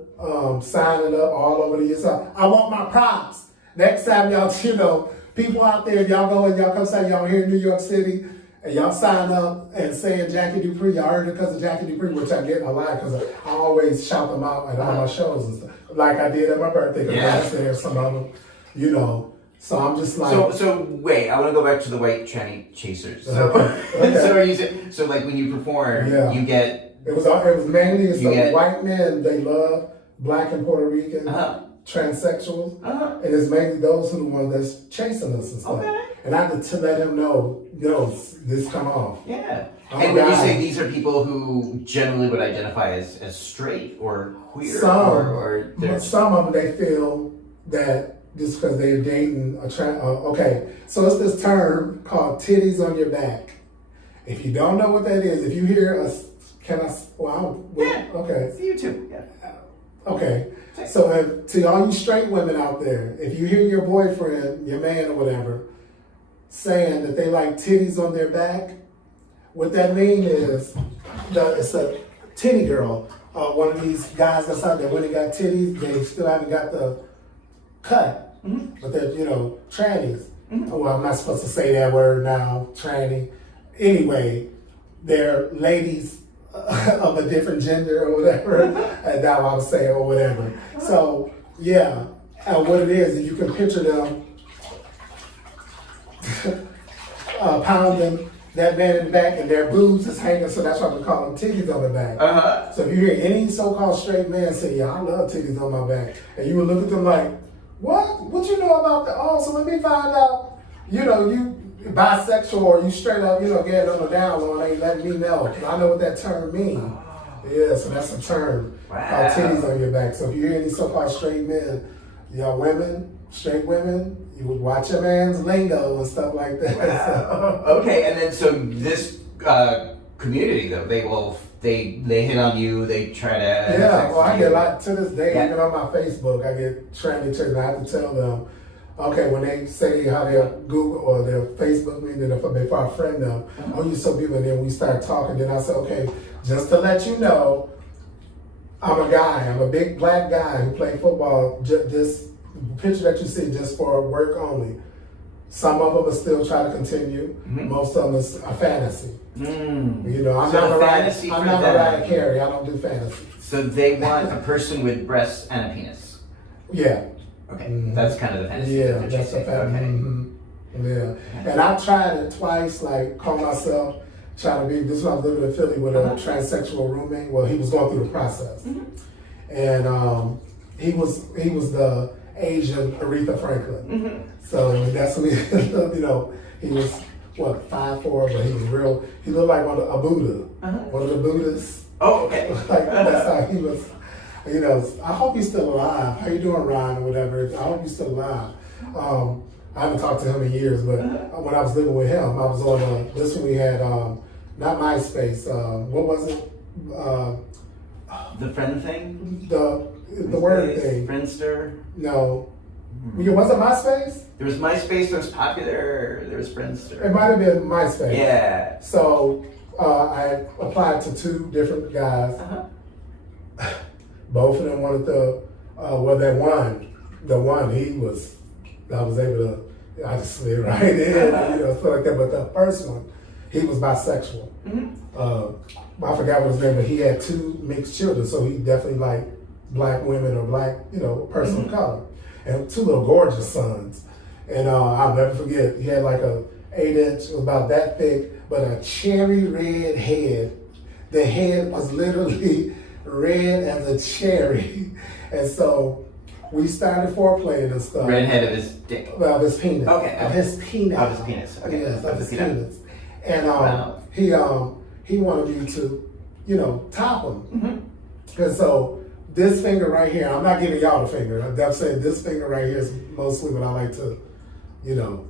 signing up all over the years. I want my props. Next time y'all, you know, people out there, y'all go and y'all come say y'all here in New York City, and y'all sign up and saying Jackie Dupree. Y'all heard it because of Jackie Dupree, which I get a lot because I always shout them out at all my shows and stuff. Like I did at my birthday, because I was there, some of them, you know. So I'm just like. So wait, I want to go back to the white tranny chasers. So, okay. so are you? So like when you perform, you get. It was mainly white men. They love Black and Puerto Rican transsexuals, and it's mainly those who are the ones that's chasing us and stuff. And I had to let him know, this come off. Yeah. And when you say these are people who generally would identify as straight or queer, some of them, they feel that just because they're dating a okay, so it's this term called titties on your back. If you don't know what that is, if you hear us, okay. You too. Yeah. Okay. So to all you straight women out there, if you hear your boyfriend, your man or whatever, saying that they like titties on their back, what that means is it's a titty girl. One of these guys that's out there, when they got titties, they still haven't got the cut. But they're, trannies. Well, I'm not supposed to say that word now, tranny. Anyway, they're ladies of a different gender or whatever, and now I would say or whatever. So, yeah, and what it is you can picture them pounding that man in the back, and their boobs is hanging, so that's why we call them titties on the back. So if you hear any so-called straight man say, I love titties on my back, and you would look at them like, what you know about that? Oh, so let me find out, you bisexual or you straight up, getting on the down low and ain't letting me know. I know what that term means. Yeah, so that's a term called titties on your back. So if you hear any so-called straight men, y'all women, straight women, you would watch your man's lingo and stuff like that. Okay, and then so this community though, they hit on you, they try to. Yeah, well, I get a lot to this day, even on my Facebook, I get trendy chicks, and I have to tell them, okay, when they say how their Google or their Facebook me, then if I friend them, oh, you're so beautiful, and then we start talking, then I say, okay, just to let you know, I'm a big black guy who played football, this picture that you see just for work only. Some of them are still trying to continue. Most of them is a fantasy. I'm not a Mariah Carey. I don't do fantasy. So they want a person with breasts and a penis. Yeah. Okay, that's kind of the fantasy. Yeah, that's a fantasy. Yeah, and I tried it twice. Like, call myself trying to be. This is when I was living in Philly with a transsexual roommate. Well, he was going through the process, and he was the Asian Aretha Franklin. So that's what he was 5'4", but he was real. He looked like a Buddha, one of the Buddhists. Oh, okay. Like that's how he was. I hope he's still alive. How you doing, Ryan, or whatever? I hope he's still alive. I haven't talked to him in years, but when I was living with him, I was on this one we had not MySpace. What was it? The friend thing. The word thing. Friendster. No. Was it MySpace? There was MySpace that was popular. There was Friendster. It might have been MySpace. Yeah. So I applied to 2 different guys. Both of them wanted that one. The one I was able to, I just slid right in, stuff like that. But the first one, he was bisexual. I forgot what his name, but he had 2 mixed children, so he definitely liked black women or black, person of color. And 2 little gorgeous sons. And I'll never forget, he had like a 8-inch, it was about that thick, but a cherry red head. The head was literally red as a cherry. And so we started foreplay and stuff. Redhead of his dick. Of his penis. Okay. Of his penis. Of his penis. Okay. Yes, of his penis. And wow. he wanted me to, you know, top him. Mm-hmm. And so this finger right here, I'm not giving y'all the finger. I'm saying this finger right here is mostly what I like to, you know,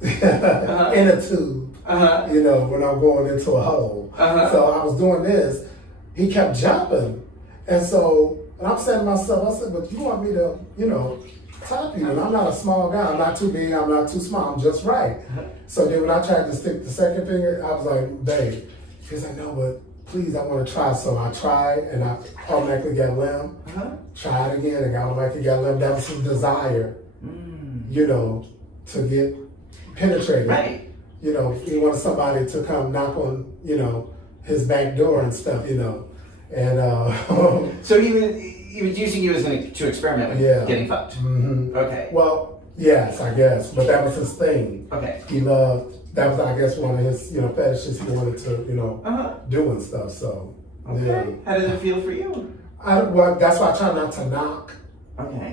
in a tube, you know, when I'm going into a hole. So I was doing this. He kept jumping. And so, and I'm saying to myself, I said, but you want me to, you know, top you. And I'm not a small guy. I'm not too big. I'm not too small. I'm just right. So then when I tried to stick the second finger, I was like, babe. She's like, no, but please, I want to try. So I tried, and I automatically got limb. Tried again, and I automatically got limb. That was his desire, you know, to get penetrated. Right. You know, he wanted somebody to come knock on, you know, his back door and stuff, you know. And so he was using you as to experiment with getting fucked. Okay. Well, yes, I guess, but that was his thing. Okay. He loved. That was, I guess, one of his, you know, fetishes he wanted to, you know, do and stuff. So, yeah. How does it feel for you? Well, that's why I try not to knock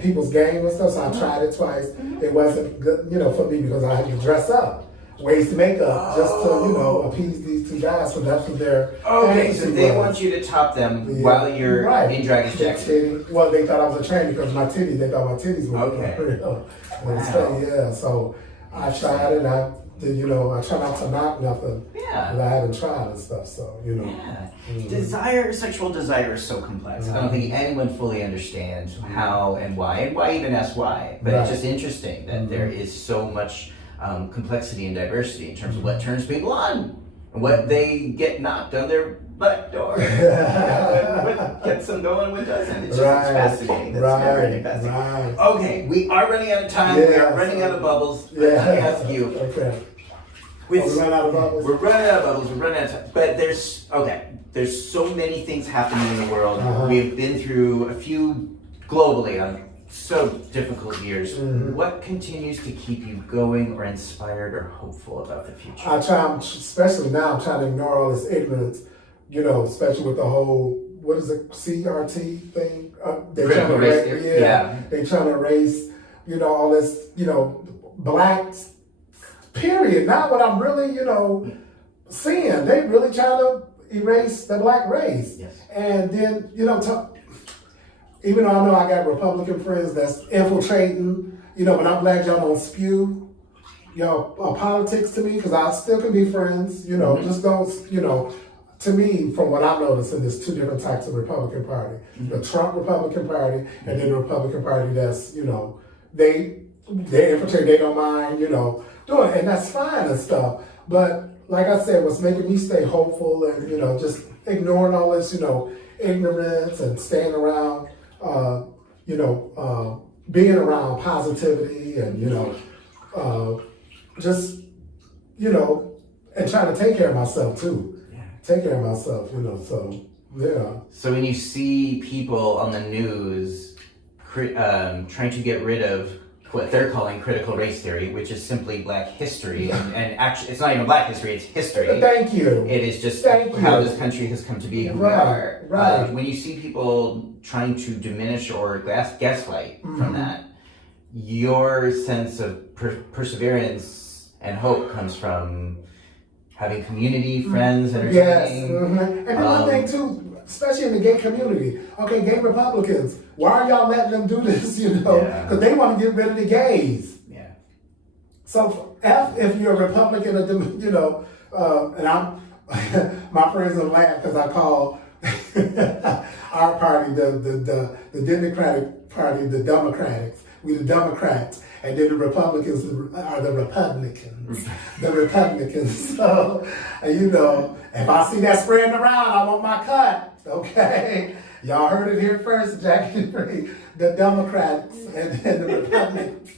people's game and stuff. So I tried it twice. It wasn't good, you know, for me because I had to dress up, waste makeup, just to, you know, appease these two guys. So that's what they're. Okay, so they want you to top them while you're in drag injection. Well, they thought I was a tranny because my titties. They thought my titties were real. Wow. Yeah. So I tried it. You know, I try not to knock nothing. Yeah. But I haven't tried and stuff, so, you know. Yeah. Sexual desire is so complex. I don't think anyone fully understands how and why even ask why. But it's just interesting that there is so much complexity and diversity in terms of what turns people on and what they get knocked on their butt door. What gets them going, what doesn't. It's just it's fascinating. That's never ending fascinating. Okay, we are running out of time. We are running out of bubbles. Let me ask you. Okay. We're running out of bubbles. We're running out of bubbles. We're running out of time. But there's so many things happening in the world. We've been through a few globally on so difficult years. What continues to keep you going or inspired or hopeful about the future? I try, especially now, I'm trying to ignore all this ignorance, you know, especially with the whole, what is it, CRT thing? They're trying to erase, they're trying to erase, you know, all this, you know, blacks, period. Not what I'm really, you know, seeing. They really trying to erase the black race. Yes. And then, you know, even though I know I got Republican friends that's infiltrating, you know, but I'm glad y'all don't spew, you know, politics to me, because I still can be friends, you know, just don't, you know, to me, from what I'm noticing, there's two different types of Republican Party. The Trump Republican Party, and then the Republican Party that's, you know, they infiltrate, they don't mind, you know, doing it, and that's fine and stuff. But like I said, what's making me stay hopeful and, you know, just ignoring all this, you know, ignorance and staying around, you know, being around positivity and, you know, just, you know, and trying to take care of myself too. Take care of myself, you know, so, yeah. So when you see people on the news trying to get rid of what they're calling critical race theory, which is simply black history, and actually it's not even black history, it's history. Thank you. It is just how this country has come to be who we are. Right. When you see people trying to diminish or gaslight from that, your sense of perseverance and hope comes from having community, friends, entertaining. And then one thing too, especially in the gay community. Okay, gay Republicans, why are y'all letting them do this, you know? Because they want to get rid of the gays. Yeah. So if you're a Republican, you know, and I'm, my friends will laugh because I call our party the Democratic Party the Democrats. We the Democrats, and then the Republicans are the Republicans. The Republicans. So, you know, if I see that spreading around, I want my cut. Okay, y'all heard it here first, Jackie Dupree. The Democrats and then the Republicans.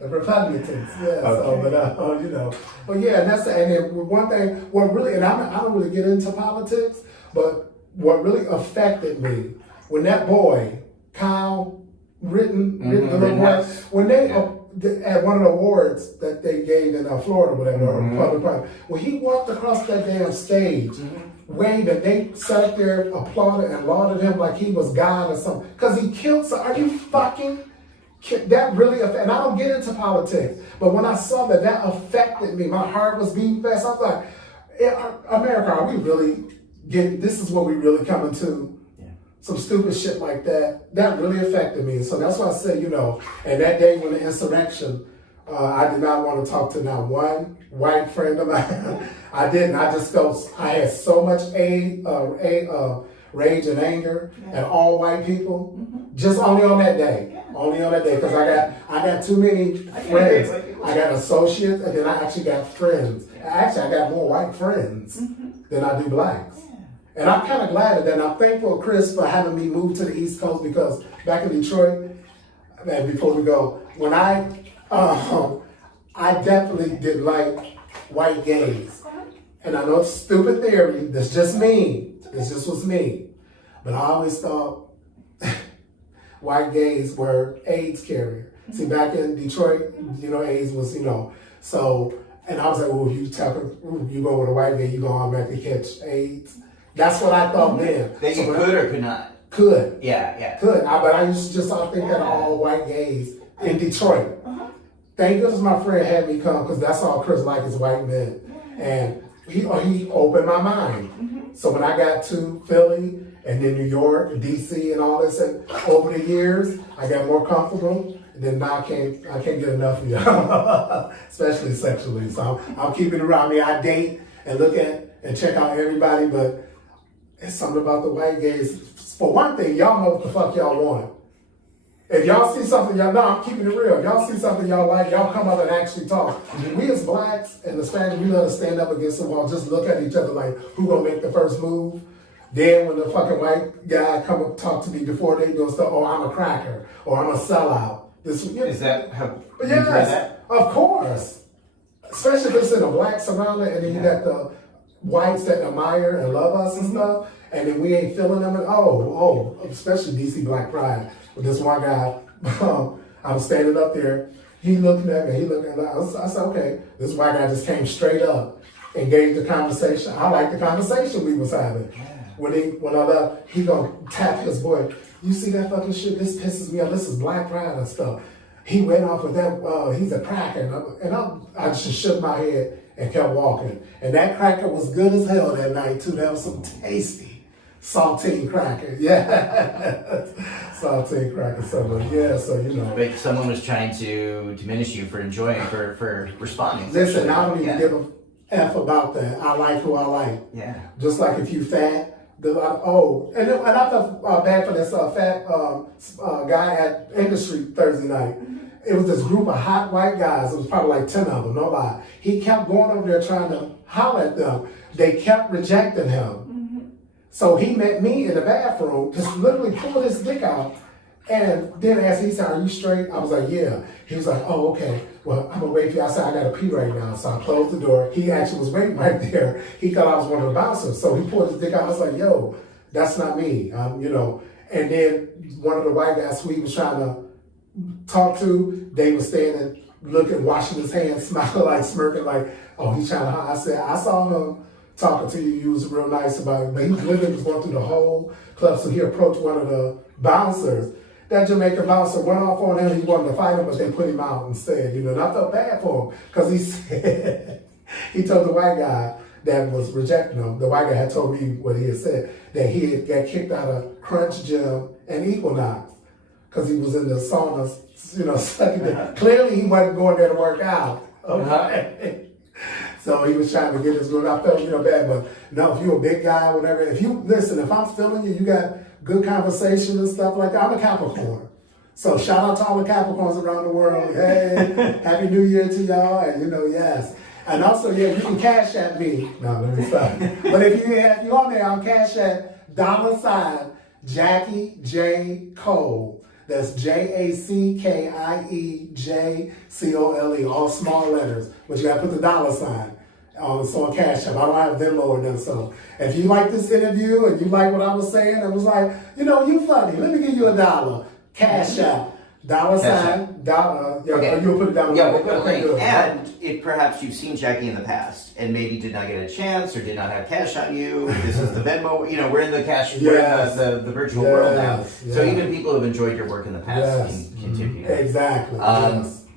The Republicans. Yeah. Okay. So, but you know, but yeah, and that's and then one thing. What really, and I don't really get into politics, but what really affected me when that boy Kyle. Written the little boy, when they at one of the awards that they gave in Florida, whatever, public party, when he walked across that damn stage, waved, and they sat up there, applauded and lauded him like he was God or something, because he killed. So, are you fucking that really affected, and I don't get into politics, but when I saw that affected me, my heart was beating fast. I was like, America, are we really this is what we really coming to? Yeah. Some stupid shit like that. That really affected me. So that's why I say, and that day when the insurrection, I did not want to talk to not one white friend of mine. I didn't. I just felt I had so much rage and anger at all white people. Just only on that day. Yeah. Only on that day, because I got too many friends. I got associates, and then I actually got friends. Actually, I got more white friends than I do blacks. Yeah. And I'm kind of glad of that. And I'm thankful, Chris, for having me move to the East Coast, because back in Detroit, and before we go, when I definitely didn't like white gays. And I know it's a stupid theory. That's just me. This just was me. But I always thought white gays were AIDS carrier. See, back in Detroit, AIDS was, so, and I was like, well, if you go with a white gay, you gonna automatically catch AIDS. That's what I thought then. That you could or could not? Could. Yeah. Could. But I used to just think that all white gays in Detroit. Thank goodness my friend had me come, because that's all Chris likes is white men. And he opened my mind. So when I got to Philly, and then New York, and DC, and all this, and over the years, I got more comfortable. And then now I can't get enough of y'all, especially sexually. So I'm keeping it around me. I date and look at and check out everybody, but it's something about the white gays. For one thing, y'all know what the fuck y'all want. If y'all see something I'm keeping it real. If y'all see something y'all like, y'all come up and actually talk. We as blacks and Hispanics, we let us stand up against the wall, just look at each other like, who gonna make the first move? Then when the fucking white guy come up talk to me before they do stuff, I'm a cracker, or I'm a sellout. Is that how you yes, try that? Of course. Especially if it's in a black surrounding, and then you got the whites that admire and love us and stuff, and then we ain't feeling them, and especially DC Black Pride. With this one guy, I was standing up there, he looked at me, I said, okay, this white guy just came straight up and gave the conversation. I liked the conversation we was having. Yeah. When I left, he gonna tap his boy. You see that fucking shit? This pisses me off. This is Black Pride and stuff. He went off with that. He's a cracker, and I just shook my head and kept walking. And that cracker was good as hell that night too. That was some tasty saltine cracker. Yeah, saltine cracker. So But someone was trying to diminish you for enjoying, for responding. Listen, I don't even give a F about that. I like who I like. Yeah. Just like if you fat. And I felt bad for this fat guy at Industry Thursday night. It was this group of hot white guys. It was probably like 10 of them, no lie. He kept going over there trying to holler at them. They kept rejecting him. So he met me in the bathroom, just literally pulled his dick out. And then asked, he said, are you straight? I was like, yeah. He was like, oh, okay. Well, I'm gonna wait for you. I said, I gotta pee right now. So I closed the door. He actually was waiting right there. He thought I was one of the bouncers. So he pulled his dick out. I was like, yo, that's not me. And then one of the white guys who he was trying to talk to, they were standing, looking, washing his hands, smiling, like smirking, like, oh, he's trying to, I said, I saw him talking to you. You was real nice about it. But he literally was going through the whole club. So he approached one of the bouncers. That Jamaican bouncer went off on him. He wanted to fight him, but they put him out instead. And I felt bad for him, because he said, he told the white guy that was rejecting him, the white guy had told me what he had said, that he had got kicked out of Crunch Gym and Equinox because he was in the sauna, sucking it. Clearly he wasn't going there to work out. Okay. So he was trying to get his good. I felt bad, but no, if you're a big guy, whatever, if I'm feeling you got good conversation and stuff like that. I'm a Capricorn. So shout out to all the Capricorns around the world. Hey, Happy New Year to y'all. And yes. And also, you can cash at me. No, let me stop. But if you're on there, I'm cash at $ Jackie J Cole. That's JACKIEJCOLE, all small letters. But you gotta put the $. So on Cash App. I don't have Venmo or nothing. So if you like this interview and you like what I was saying, it was like, you funny. Let me give you $1. Cash App. $, Okay. you'll put it down. Yeah, we'll put a Okay, link. good. And if perhaps you've seen Jackie in the past and maybe did not get a chance or did not have cash on you, this is the Venmo. You know, we're in the cash, we're in the virtual world now. So even people who have enjoyed your work in the past can tip you. Exactly.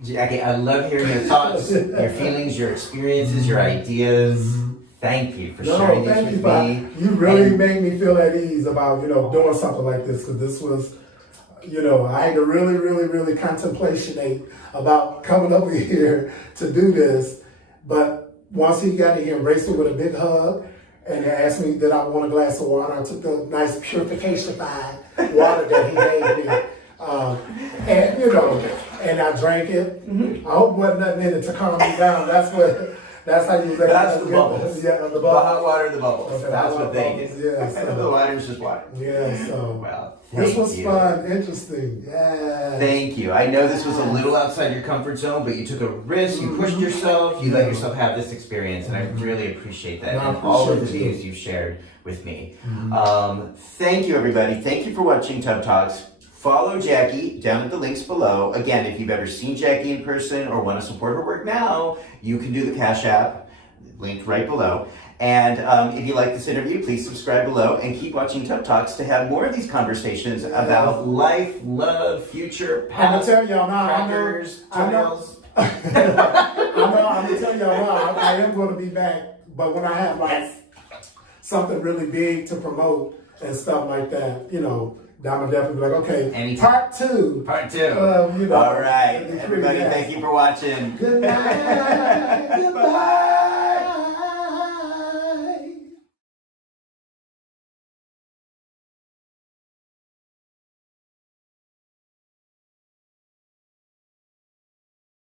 Jackie, I love hearing your thoughts, your feelings, your experiences, your ideas. Thank you for sharing these with me. You really made me feel at ease about, doing something like this, because this was, I had to really contemplate about coming over here to do this. But once he got here, embraced it with a big hug and asked me did I want a glass of water. I took the nice purification-fied water that he gave me. And I drank it. I hope there wasn't nothing in it to calm me down. That's how you make That's the bubbles. Yeah, the bubbles. The hot water, the bubbles. Okay, that's what they do. Yeah, so, the water is just water. Yeah, so. Well, this was fun, interesting. Yeah. Thank you. I know this was a little outside your comfort zone, but you took a risk, you pushed yourself, you let yourself have this experience, and I really appreciate that. And all of the views you've shared with me. Thank you, everybody. Thank you for watching Tub Talks. Follow Jackie down at the links below. Again, if you've ever seen Jackie in person or want to support her work now, you can do the Cash App, linked right below. And if you like this interview, please subscribe below and keep watching Tub Talks to have more of these conversations about life, love, future, past, I'm gonna tell y'all now, crackers, toenails. I'm gonna tell y'all now, I am going to be back, but when I have something really big to promote and stuff like that, Damon definitely be like, okay, Anytime. part two. Part two. All right, everybody, thank you for watching. Good night. Goodbye.